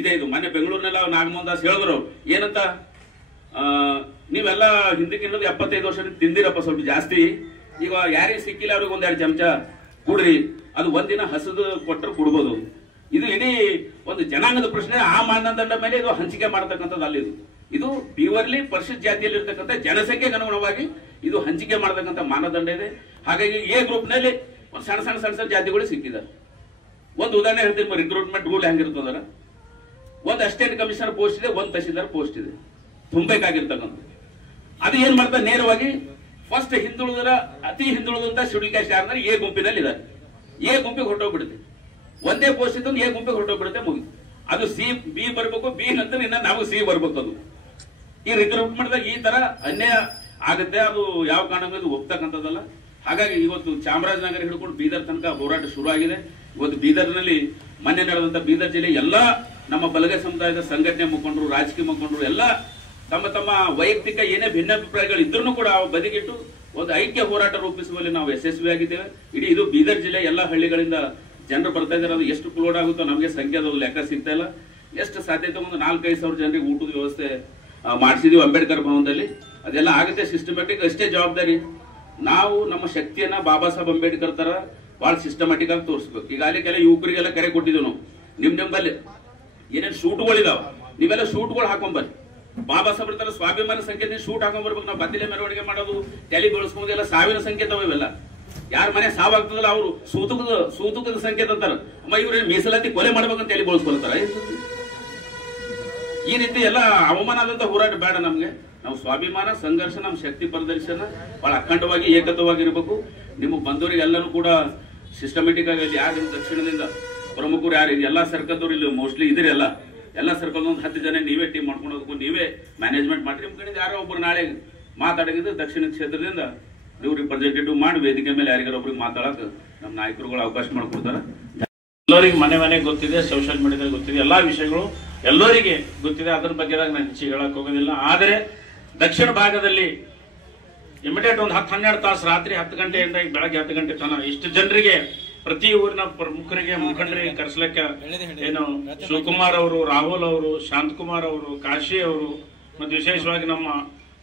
ಇದೆ. ಇದು ಮೊನ್ನೆ ಬೆಂಗಳೂರಿನೆಲ್ಲ ನಾಗಮೋಹನ್ ದಾಸ್ ಹೇಳಿದ್ರು ಏನಂತ, ನೀವೆಲ್ಲ ಹಿಂದಕ್ಕಿಂತ 75 ವರ್ಷ ತಿಂದಿರಪ್ಪ ಸ್ವಲ್ಪ ಜಾಸ್ತಿ, ಈಗ ಯಾರಿಗೆ ಸಿಕ್ಕಿಲ್ಲ ಅವ್ರಿಗೆ 1-2 ಚಮಚ ಕುಡ್ರಿ, ಅದು ಒಂದಿನ ಹಸದು ಕೊಟ್ಟರು ಕುಡ್ಬೋದು. ಇದು ಇಡೀ ಒಂದು ಜನಾಂಗದ ಪ್ರಶ್ನೆ. ಆ ಮಾನದಂಡ ಮೇಲೆ ಇದು ಹಂಚಿಕೆ ಮಾಡತಕ್ಕಂಥದ್ದು ಅಲ್ಲ. ಇದು ಪ್ಯೂರ್ಲಿ ಪರಿಶಿಷ್ಟ ಜಾತಿಯಲ್ಲಿ ಇರ್ತಕ್ಕಂಥ ಜನಸಂಖ್ಯೆಗೆ ಅನುಗುಣವಾಗಿ ಇದು ಹಂಚಿಕೆ ಮಾಡತಕ್ಕಂಥ ಮಾನದಂಡ ಇದೆ. ಹಾಗಾಗಿ ಎ ಗ್ರೂಪ್ ನಲ್ಲಿ ಒಂದು ಸಣ್ಣ ಜಾತಿಗಳು ಸಿಕ್ಕಿದ್ದಾರೆ. ಒಂದು ಉದಾಹರಣೆ ಹೇಳ್ತೀನಿ, ರಿಕ್ರೂಟ್ಮೆಂಟ್ ರೂಲ್ ಹೆಂಗಿರ್ತದಲ್ಲ, ಒಂದು ಅಸಿಸ್ಟೆಂಟ್ ಕಮಿಷನರ್ ಪೋಸ್ಟ್ ಇದೆ, ಒಂದು ತಹಶೀಲ್ದಾರ್ ಪೋಸ್ಟ್ ಇದೆ ತುಂಬಬೇಕಾಗಿರ್ತಕ್ಕಂಥ. ಅದು ಏನ್ ಮಾಡ್ತಾರೆ, ನೇರವಾಗಿ ಫಸ್ಟ್ ಹಿಂದುಳಿದರ ಅತಿ ಹಿಂದುಳಿದಂತ ಶೆಡ್ಯೂಲ್ ಕ್ಯಾಸ್ಟ್ ಯಾರು ಎ ಗುಂಪಿನಲ್ಲಿ ಇದ್ದಾರೆ, ಎ ಗುಂಪಿಗೆ ಹೊರಟೋಗ್ಬಿಡುತ್ತೆ. ಒಂದೇ ಪೋಸ್ಟ್ ಇತ್ತು ಎ ಗುಂಪಿಗೆ ಹೊರಟೋಗ್ಬಿಡುತ್ತೆ, ಮುಗಿದು. ಅದು ಸಿ ಬಿ ಬರ್ಬೇಕು, ಬಿ ನಂತರ ಇನ್ನ ನಾವು ಸಿ ಬರ್ಬೇಕು. ಅದು ಈ ರಿಕ್ರೂಟ್ಮೆಂಟ್ ಈ ತರ ಅನ್ಯಾಯ ಆಗುತ್ತೆ. ಅದು ಯಾವ ಕಾರಣಕ್ಕೂ ಒಪ್ತಕ್ಕಂಥದ್ದಲ್ಲ. ಹಾಗಾಗಿ ಇವತ್ತು ಚಾಮರಾಜನಗರ ಹಿಡ್ಕೊಂಡು ಬೀದರ್ ತನಕ ಹೋರಾಟ ಶುರು ಆಗಿದೆ. ಇವತ್ತು ಬೀದರ್ನಲ್ಲಿ ಮೊನ್ನೆ ನಡೆದಂತ ಬೀದರ್ ಜಿಲ್ಲೆ ಎಲ್ಲ ನಮ್ಮ ಬಲಗೈ ಸಮುದಾಯದ ಸಂಘಟನೆ ಮುಖಂಡರು, ರಾಜಕೀಯ ಮುಖಂಡರು ಎಲ್ಲ ತಮ್ಮ ತಮ್ಮ ವೈಯಕ್ತಿಕ ಏನೇ ಭಿನ್ನಾಭಿಪ್ರಾಯಗಳು ಇದ್ರೂ ಕೂಡ ಬದಿಗಿಟ್ಟು ಒಂದು ಐಕ್ಯ ಹೋರಾಟ ರೂಪಿಸುವಲ್ಲಿ ನಾವು ಯಶಸ್ವಿಯಾಗಿದ್ದೇವೆ. ಇಡೀ ಇದು ಬೀದರ್ ಜಿಲ್ಲೆ ಎಲ್ಲ ಹಳ್ಳಿಗಳಿಂದ ಜನರು ಬರ್ತಾ ಇದ್ದಾರೆ. ಅದು ಎಷ್ಟು ಕ್ಲೋಡ್ ಆಗುತ್ತೋ ನಮಗೆ ಸಂಖ್ಯೆದ ಲೆಕ್ಕ ಸಿಗ್ತಾ ಇಲ್ಲ. ಎಷ್ಟು ಸಾಧ್ಯತೆ ಒಂದು 4-5 ಸಾವಿರ ಜನರಿಗೆ ಊಟದ ವ್ಯವಸ್ಥೆ ಮಾಡಿಸಿದೀವಿ ಅಂಬೇಡ್ಕರ್ ಭವನದಲ್ಲಿ. ಅದೆಲ್ಲ ಆಗುತ್ತೆ ಸಿಸ್ಟಮ್ಯಾಟಿಕ್. ಅಷ್ಟೇ ಜವಾಬ್ದಾರಿ. ನಾವು ನಮ್ಮ ಶಕ್ತಿಯನ್ನ ಬಾಬಾ ಸಾಹೇಬ್ ಅಂಬೇಡ್ಕರ್ ತರ ಬಹಳ ಸಿಸ್ಟಮ್ಯಾಟಿಕ್ ಆಗಿ ತೋರಿಸ್ಬೇಕು. ಈಗಾಗಲೇ ಕೆಲ ಯುವಕರಿಗೆಲ್ಲ ಕರೆ ಕೊಟ್ಟಿದ್ದೇವೆ ನಾವು, ನಿಮ್ಮಲ್ಲಿ ಏನೇನು ಶೂಟ್ಗಳಿದಾವ ನೀವೆಲ್ಲ ಶೂಟ್ಗಳು ಹಾಕೊಂಬರ್ರಿ. ಬಾಬಾ ಸಾಹೇಬ್ರ ತರ ಸ್ವಾಭಿಮಾನ ಸಂಕೇತ ಶೂಟ್ ಹಾಕೊಂಡ್ಬರ್ಬೇಕು. ನಾವು ಬದ್ದಿಲೆ ಮೆರವಣಿಗೆ ಮಾಡೋದು, ತಲೆ ಬೆಳೆಸ್ಕೊಂಡು ಎಲ್ಲ ಸಾವಿನ ಸಂಕೇತ ಇವೆಲ್ಲ. ಯಾರ ಮನೆ ಸಾವಾಗ್ತದಲ್ಲ ಅವರು ಸೂತಕದ ಸಂಕೇತ ಅಂತಾರ. ಅಮ್ಮ ಇವ್ರೇನು ಮೀಸಲಾತಿ ಕೊಲೆ ಮಾಡ್ಬೇಕಂತ ತಲೆ ಬೆಳೆಸ್ಕೊಳ್ತಾರ. ಈ ರೀತಿ ಎಲ್ಲ ಅವಮಾನ ಆದಂತ ಹೋರಾಟ ಬೇಡ ನಮ್ಗೆ. ನಾವು ಸ್ವಾಭಿಮಾನ, ಸಂಘರ್ಷ, ನಮ್ಮ ಶಕ್ತಿ ಪ್ರದರ್ಶನ ಬಹಳ ಅಖಂಡವಾಗಿ ಏಕತ್ವವಾಗಿರ್ಬೇಕು. ನಿಮಗೆ ಬಂದವರಿಗೆಲ್ಲರೂ ಕೂಡ ಸಿಸ್ಟಮೆಟಿಕ್ ಆಗಿ ಯಾರು ದಕ್ಷಿಣದಿಂದ ಪ್ರಮುಖರು ಯಾರು ಎಲ್ಲಾ ಸರ್ಕಲ್ದವ್ರು ಇಲ್ಲಿ ಮೋಸ್ಟ್ಲಿ ಇದ್ರಿ. ಎಲ್ಲ ಸರ್ಕಲ್ 10 ಜನ ನೀವೇ ಟೀಮ್ ಮಾಡ್ಕೊಂಡು ಹೋಗ್ಬೇಕು, ನೀವೇ ಮ್ಯಾನೇಜ್ಮೆಂಟ್ ಮಾಡಿ. ನಿಮ್ ಕಡೆ ಯಾರೋ ಒಬ್ರು ನಾಳೆ ಮಾತಾಡಿದ್ರೆ ದಕ್ಷಿಣ ಕ್ಷೇತ್ರದಿಂದ ನೀವು ರಿಪ್ರೆಸೆಂಟೇಟಿವ್ ಮಾಡಿ ವೇದಿಕೆ ಮೇಲೆ ಯಾರಿಗಾರ ಒಬ್ರಿಗೆ ಮಾತಾಡಕ್ ನಮ್ಮ ನಾಯಕರುಗಳು ಅವಕಾಶ ಮಾಡಿಕೊಡ್ತಾರೆ. ಎಲ್ಲರಿಗೆ ಮನೆ ಗೊತ್ತಿದೆ, ಸೋಷಿಯಲ್ ಮೀಡಿಯಾದಲ್ಲಿ ಗೊತ್ತಿದೆ, ಎಲ್ಲಾ ವಿಷಯಗಳು ಎಲ್ಲರಿಗೆ ಗೊತ್ತಿದೆ. ಅದ್ರ ಬಗ್ಗೆ ನಾನು ಹೆಚ್ಚಿಗೆ ಹೇಳಕ್ ಹೋಗೋದಿಲ್ಲ. ಆದರೆ ದಕ್ಷಿಣ ಭಾಗದಲ್ಲಿ ಇಮಿಡಿಯೇಟ್ ಒಂದು 10-12 ತಾಸು ರಾತ್ರಿ 10 ಗಂಟೆಯಿಂದ ಬೆಳಗ್ಗೆ 10 ಗಂಟೆ ತನಕ ಇಷ್ಟು ಜನರಿಗೆ ಪ್ರತಿ ಊರಿನ ಪ್ರಮುಖರಿಗೆ ಮುಖಂಡರಿಗೆ ಕರೆಸಲಿಕ್ಕೆ ಏನು ಶಿವಕುಮಾರ್ ಅವರು, ರಾಹುಲ್ ಅವರು, ಶಾಂತಕುಮಾರ್ ಅವರು, ಕಾಶಿ ಅವರು ಮತ್ತು ವಿಶೇಷವಾಗಿ ನಮ್ಮ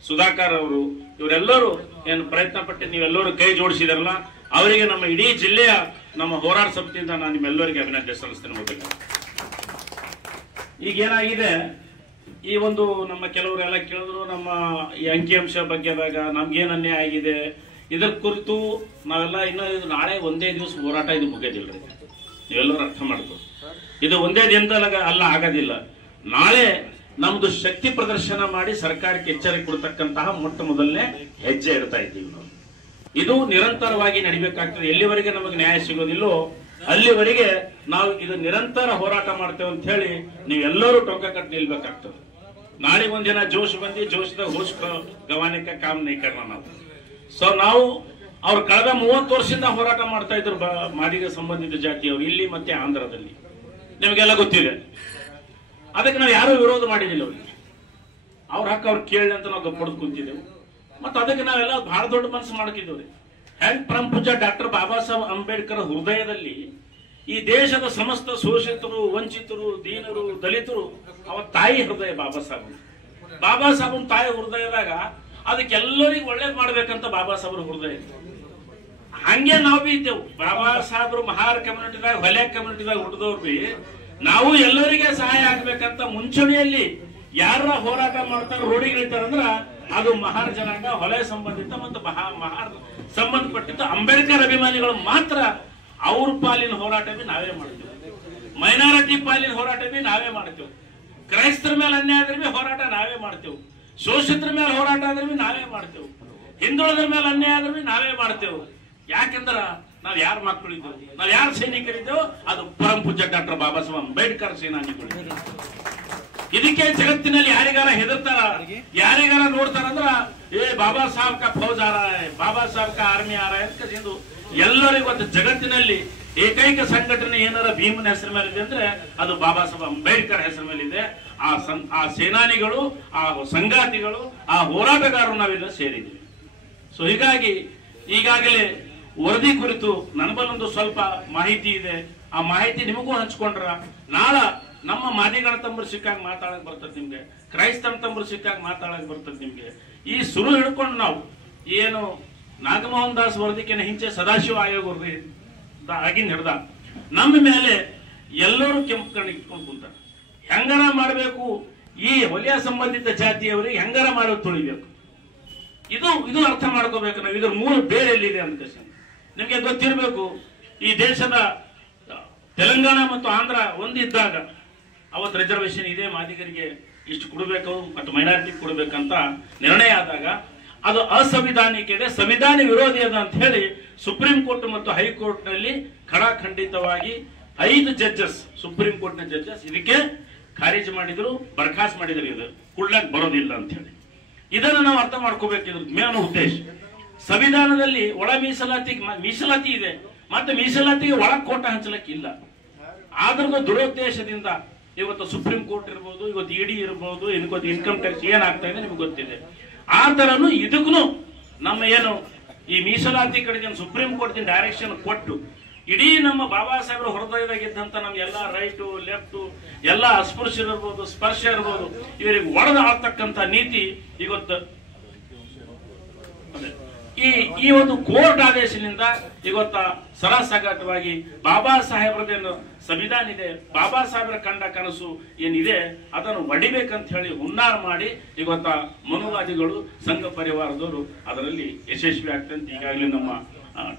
ಸುಧಾಕರ್ ಅವರು ಇವರೆಲ್ಲರೂ ಏನು ಪ್ರಯತ್ನ ಪಟ್ಟು ನೀವೆಲ್ಲರೂ ಕೈ ಜೋಡಿಸಿದಾರಲ್ಲ ಅವರಿಗೆ ನಮ್ಮ ಇಡೀ ಜಿಲ್ಲೆಯ ನಮ್ಮ ಹೋರಾಟ ಸಮಿತಿಯಿಂದ ನಾನು ನಿಮ್ಮೆಲ್ಲರಿಗೆ ಅಭಿನಂದನೆ ಸಲ್ಲಿಸ್ತೇನೆ. ಮೊದಲು ಈಗೇನಾಗಿದೆ, ಈ ಒಂದು ನಮ್ಮ ಕೆಲವರೆಲ್ಲ ಕೇಳಿದ್ರು ನಮ್ಮ ಈ ಅಂಕಿಅಂಶ ಬಗ್ಗೆದಾಗ ನಮ್ಗೇನು ಅನ್ಯಾಯ ಆಗಿದೆ ಇದರ ಕುರಿತು ನಾವೆಲ್ಲ ಇನ್ನು ನಾಳೆ ಒಂದೇ ದಿವಸ ಹೋರಾಟ ಇದು ಮುಗಿಯೋದಿಲ್ಲ. ನೀವೆಲ್ಲರೂ ಅರ್ಥ ಮಾಡ್ಕೊ, ಇದು ಒಂದೇ ದಿನದಲ್ಲ ಅಲ್ಲ ಆಗೋದಿಲ್ಲ. ನಾಳೆ ನಮ್ದು ಶಕ್ತಿ ಪ್ರದರ್ಶನ ಮಾಡಿ ಸರ್ಕಾರಕ್ಕೆ ಎಚ್ಚರಿಕೆ ಕೊಡ್ತಕ್ಕಂತಹ ಮೊಟ್ಟ ಮೊದಲನೇ ಹೆಜ್ಜೆ ಇಡ್ತಾ ಇದ್ದೀವಿ ನಾವು. ಇದು ನಿರಂತರವಾಗಿ ನಡಿಬೇಕಾಗ್ತದೆ. ಎಲ್ಲಿವರೆಗೆ ನಮಗೆ ನ್ಯಾಯ ಸಿಗೋದಿಲ್ಲೋ ಅಲ್ಲಿವರೆಗೆ ನಾವು ಇದು ನಿರಂತರ ಹೋರಾಟ ಮಾಡ್ತೇವೆ ಅಂತ ಹೇಳಿ ನೀವೆಲ್ಲರೂ ಟೊಂಕ ಕಟ್ಟಿ ನಿಲ್ಬೇಕಾಗ್ತದೆ. ನಾಳೆ ಒಂದಿನ ಜೋಶ್ ಬಂದು ಜೋಶದ ಹೋಶ್ ಗವಾನಿಕ ಕಾಮ್ ನೈಕರ್ನ ನಾವು. ಸೊ ನಾವು ಅವ್ರು ಕಳೆದ 30 ವರ್ಷದಿಂದ ಹೋರಾಟ ಮಾಡ್ತಾ ಇದ್ರು ಮಾದಿಗ ಸಂಬಂಧಿತ ಜಾತಿಯವರು ಇಲ್ಲಿ ಮತ್ತೆ ಆಂಧ್ರದಲ್ಲಿ, ನಿಮಗೆಲ್ಲ ಗೊತ್ತಿದೆ. ಅದಕ್ಕೆ ನಾವು ಯಾರು ವಿರೋಧ ಮಾಡಿದಿಲ್ಲ ಅವ್ರಿಗೆ. ಅವ್ರ ಹಕ್ಕ ಅವ್ರು ಕೇಳಿ ಅಂತ ನಾವು ಪಡೆದು ಕುಂತಿದ್ದೆವು. ಮತ್ತು ಅದಕ್ಕೆ ನಾವೆಲ್ಲ ಬಹಳ ದೊಡ್ಡ ಮನಸ್ಸು ಮಾಡ್ತಿದ್ದೇವ್ರಿ. ಹೆಂಗ್ ಪರಮ ಪೂಜ್ಯ ಡಾಕ್ಟರ್ ಬಾಬಾ ಸಾಹೇಬ್ ಅಂಬೇಡ್ಕರ್ ಹೃದಯದಲ್ಲಿ ಈ ದೇಶದ ಸಮಸ್ತ ಶೋಷಿತರು, ವಂಚಿತರು, ದೀನರು, ದಲಿತರು ಅವ ತಾಯಿ ಹೃದಯ ಬಾಬಾ ಸಾಹೇಬನ್ ತಾಯಿ ಹೃದಯದಾಗ ಅದಕ್ಕೆಲ್ಲರಿಗೂ ಒಳ್ಳೇದ್ ಮಾಡ್ಬೇಕಂತ ಬಾಬಾ ಸಾಹೇಬ್ರ ಹೃದಯ. ಹಂಗೆ ನಾವು ಬಿ ಇದ್ದೇವು. ಬಾಬಾ ಸಾಹೇಬ್ರು ಮಹಾರ್ ಕಮ್ಯುನಿಟಿದಾಗ, ಹೊಲೆ ಕಮ್ಯುನಿಟಿದಾಗ ಹುಟ್ಟಿದವ್ರು ಬಿ ನಾವು ಎಲ್ಲರಿಗೆ ಸಹಾಯ ಆಗ್ಬೇಕಂತ ಮುಂಚೂಣಿಯಲ್ಲಿ ಯಾರ ಹೋರಾಟ ಮಾಡ್ತಾರೆ, ರೋಡಿಗೆ ಇಳಿತಾರಂದ್ರ ಅದು ಮಹಾರ್ ಜನಾಂಗ, ಹೊಲೆ ಸಂಬಂಧಿತ ಮತ್ತು ಮಹಾರ್ ಸಂಬಂಧಪಟ್ಟಿದ್ದ ಅಂಬೇಡ್ಕರ್ ಅಭಿಮಾನಿಗಳು ಮಾತ್ರ. ಅವ್ರ ಪಾಲಿನ ಹೋರಾಟ ಬಿ ನಾವೇ ಮಾಡ್ತೇವೆ, ಮೈನಾರಿಟಿ ಪಾಲಿನ ಹೋರಾಟ ಬಿ ನಾವೇ ಮಾಡ್ತೇವೆ, ಕ್ರೈಸ್ತರ ಮೇಲೆ ಅನ್ಯಾಯ ಆದ್ರೆ ಬಿ ಹೋರಾಟ ನಾವೇ ಮಾಡ್ತೇವೆ, ಶೋಷಿತರ ಮೇಲೆ ಹೋರಾಟ ಆದ್ರೆ ಬಿ ನಾವೇ ಮಾಡ್ತೇವೆ, ಹಿಂದುಳಿದ್ರ ಮೇಲೆ ಅನ್ಯಾಯ ಆದ್ರೆ ಬಿ ನಾವೇ ಮಾಡ್ತೇವೆ. ಯಾಕಂದ್ರ ನಾವ್ ಯಾರ ಮಕ್ಕಳಿದ್ದೆವು, ನಾವ್ ಯಾರ ಸೈನಿಕರಿದ್ದೆವು, ಅದು ಪರಮ ಪೂಜ್ಯ ಡಾಕ್ಟರ್ ಬಾಬಾ ಸಾಹೇಬ್ ಅಂಬೇಡ್ಕರ್ ಸೇನಾನಿಗಳು. ಇದಕ್ಕೆ ಜಗತ್ತಿನಲ್ಲಿ ಯಾರಿಗಾರ ಹೆದರ್ತಾರ, ಯಾರಿಗಾರ ನೋಡ್ತಾರಂದ್ರ ಬಾಬಾ ಸಾಹೇಬ್ ಕಾ ಫೌಜ್ ಆ ರहा है, ಬಾಬಾ ಸಾಹೇಬ್ ಕಾ ಆರ್ಮಿ ಆ रहा है ಅಂತ ಎಂದು ಎಲ್ಲರಿಗೂ ಒಂದು ಜಗತ್ತಿನಲ್ಲಿ ಏಕೈಕ ಸಂಘಟನೆ ಏನಾರ ಭೀಮನ ಹೆಸರು ಮೇಲೆ ಇದೆ ಅಂದ್ರೆ ಅದು ಬಾಬಾ ಸಾಹೇಬ್ ಅಂಬೇಡ್ಕರ್ ಹೆಸರು ಮೇಲೆ ಇದೆ. ಆ ಸೇನಾನಿಗಳು, ಆ ಸಂಗಾತಿಗಳು, ಆ ಹೋರಾಟಗಾರರು ನಾವೆಲ್ಲ ಸೇರಿದ್ದೀವಿ. ಸೊ ಹೀಗಾಗಿ ಈಗಾಗಲೇ ವರದಿ ಕುರಿತು ನನ್ನ ಬಲ್ಲೊಂದು ಸ್ವಲ್ಪ ಮಾಹಿತಿ ಇದೆ. ಆ ಮಾಹಿತಿ ನಿಮಗೂ ಹಂಚ್ಕೊಂಡ್ರ ನಾಳ ನಮ್ಮ ಮಾದಿಗಳ ತಂಬರು ಸಿಕ್ಕಾಗ ಮಾತಾಡಕ್ ಬರ್ತದೆ ನಿಮ್ಗೆ, ಕ್ರೈಸ್ತನ ತಂಬರು ಸಿಕ್ಕಾಗ ಮಾತಾಡಕ್ ಬರ್ತದೆ ನಿಮ್ಗೆ. ಈ ಸುರು ಹಿಡ್ಕೊಂಡು ನಾವು ಏನು ನಾಗಮೋಹನ್ ದಾಸ್ ವರದಿಕೆನ ಹಿಂಚೆ ಸದಾಶಿವ ಆಯೋಗ ವರದಿ ಆಗಿನ ಹಿಡ್ದ ನಮ್ಮ ಮೇಲೆ ಎಲ್ಲರೂ ಕೆಂಪು ಕಣ್ಣಿಗೆ ಇಟ್ಕೊಂಡು ಕುಂತಾರೆ. ಹೆಂಗಾರ ಮಾಡಬೇಕು, ಈ ಹೊಲೆಯ ಸಂಬಂಧಿತ ಜಾತಿಯವರಿಗೆ ಹೆಂಗಾರ ಮಾಡೋದು ತುಳಿಬೇಕು. ಇದು ಅರ್ಥ ಮಾಡ್ಕೋಬೇಕು ನಾವು. ಇದ್ರ ಮೂಲ ಬೇರೆ ಎಲ್ಲಿದೆ ಅಂತ ನಿಮ್ಗೆ ಗೊತ್ತಿರಬೇಕು. ಈ ದೇಶದ ತೆಲಂಗಾಣ ಮತ್ತು ಆಂಧ್ರ ಒಂದಿದ್ದಾಗ ಅವತ್ತು ರಿಸರ್ವೇಶನ್ ಇದೆ, ಮಾದಿಗರಿಗೆ ಇಷ್ಟು ಕೊಡಬೇಕು ಮತ್ತು ಮೈನಾರಿಟಿ ಕೊಡಬೇಕಂತ ನಿರ್ಣಯ ಆದಾಗ ಅದು ಅಸಂವಿಧಾನಿಕ ಇದೆ, ಸಂವಿಧಾನ ವಿರೋಧಿ ಅದ ಅಂತ ಹೇಳಿ ಸುಪ್ರೀಂ ಕೋರ್ಟ್ ಮತ್ತು ಹೈಕೋರ್ಟ್ ನಲ್ಲಿ ಖಡಾಖಂಡಿತವಾಗಿ 5 ಜಡ್ಜಸ್, ಸುಪ್ರೀಂ ಕೋರ್ಟ್ ನ ಜಡ್ಜಸ್ ಇದಕ್ಕೆ ಖಾರಿಜ್ ಮಾಡಿದ್ರು, ಬರ್ಖಾಸ್ ಮಾಡಿದ್ರು. ಇದು ಕುಳ್ಳಕ್ ಬರೋದಿಲ್ಲ ಅಂತ ಹೇಳಿ ಇದನ್ನ ನಾವು ಅರ್ಥ ಮಾಡ್ಕೋಬೇಕಿದ್ರು. ಮೇನ್ ಉದ್ದೇಶ ಸಂವಿಧಾನದಲ್ಲಿ ಒಳ ಮೀಸಲಾತಿ ಇದೆ, ಮತ್ತೆ ಮೀಸಲಾತಿಗೆ ಒಳ ಕೋಟ ಹಂಚಲಕ್ಕಿಲ್ಲ. ಆದ್ರೂ ದುರುದ್ದೇಶದಿಂದ ಇವತ್ತು ಸುಪ್ರೀಂ ಕೋರ್ಟ್ ಇರ್ಬೋದು, ಇವತ್ತು ಇಡಿ ಇರ್ಬೋದು, ಇನ್ಕಮ್ ಟ್ಯಾಕ್ಸ್ ಏನಾಗ್ತಾ ಇದೆ ನಿಮ್ಗೆ ಗೊತ್ತಿದೆ. ಆ ತರನು ಇದಕ್ಕೂ ನಮ್ಮ ಏನು ಈ ಮೀಸಲಾತಿ ಕಡೆಗೆ ಸುಪ್ರೀಂ ಕೋರ್ಟ್ ಡೈರೆಕ್ಷನ್ ಕೊಟ್ಟು ಇಡೀ ನಮ್ಮ ಬಾಬಾ ಸಾಹೇಬ್ರ ಹೃದಯದಾಗಿದ್ದಂತ ನಮ್ ಎಲ್ಲಾ ರೈಟು ಲೆಫ್ಟು ಎಲ್ಲ ಅಸ್ಪೃಶ್ಯ ಇರ್ಬೋದು, ಸ್ಪರ್ಶ ಇರ್ಬೋದು, ಇವರಿಗೆ ಒಡೆದು ಆಳ್ತಕ್ಕಂತ ನೀತಿ ಇವತ್ತು ಈ ಒಂದು ಕೋರ್ಟ್ ಆದೇಶದಿಂದ ಇವತ್ತ ಸರಾಸಗಟವಾಗಿ ಬಾಬಾ ಸಾಹೇಬ್ರದೇನು ಸಂವಿಧಾನ ಇದೆ, ಬಾಬಾ ಸಾಹೇಬ್ರ ಕಂಡ ಕನಸು ಏನಿದೆ ಅದನ್ನು ಒಡಿಬೇಕಂತ ಹೇಳಿ ಹುನ್ನಾರ ಮಾಡಿ ಇವತ್ತ ಮನುವಾದಿಗಳು, ಸಂಘ ಪರಿವಾರದವರು ಅದರಲ್ಲಿ ಯಶಸ್ವಿ ಆಗ್ತಂತ ಈಗಾಗಲೇ ನಮ್ಮ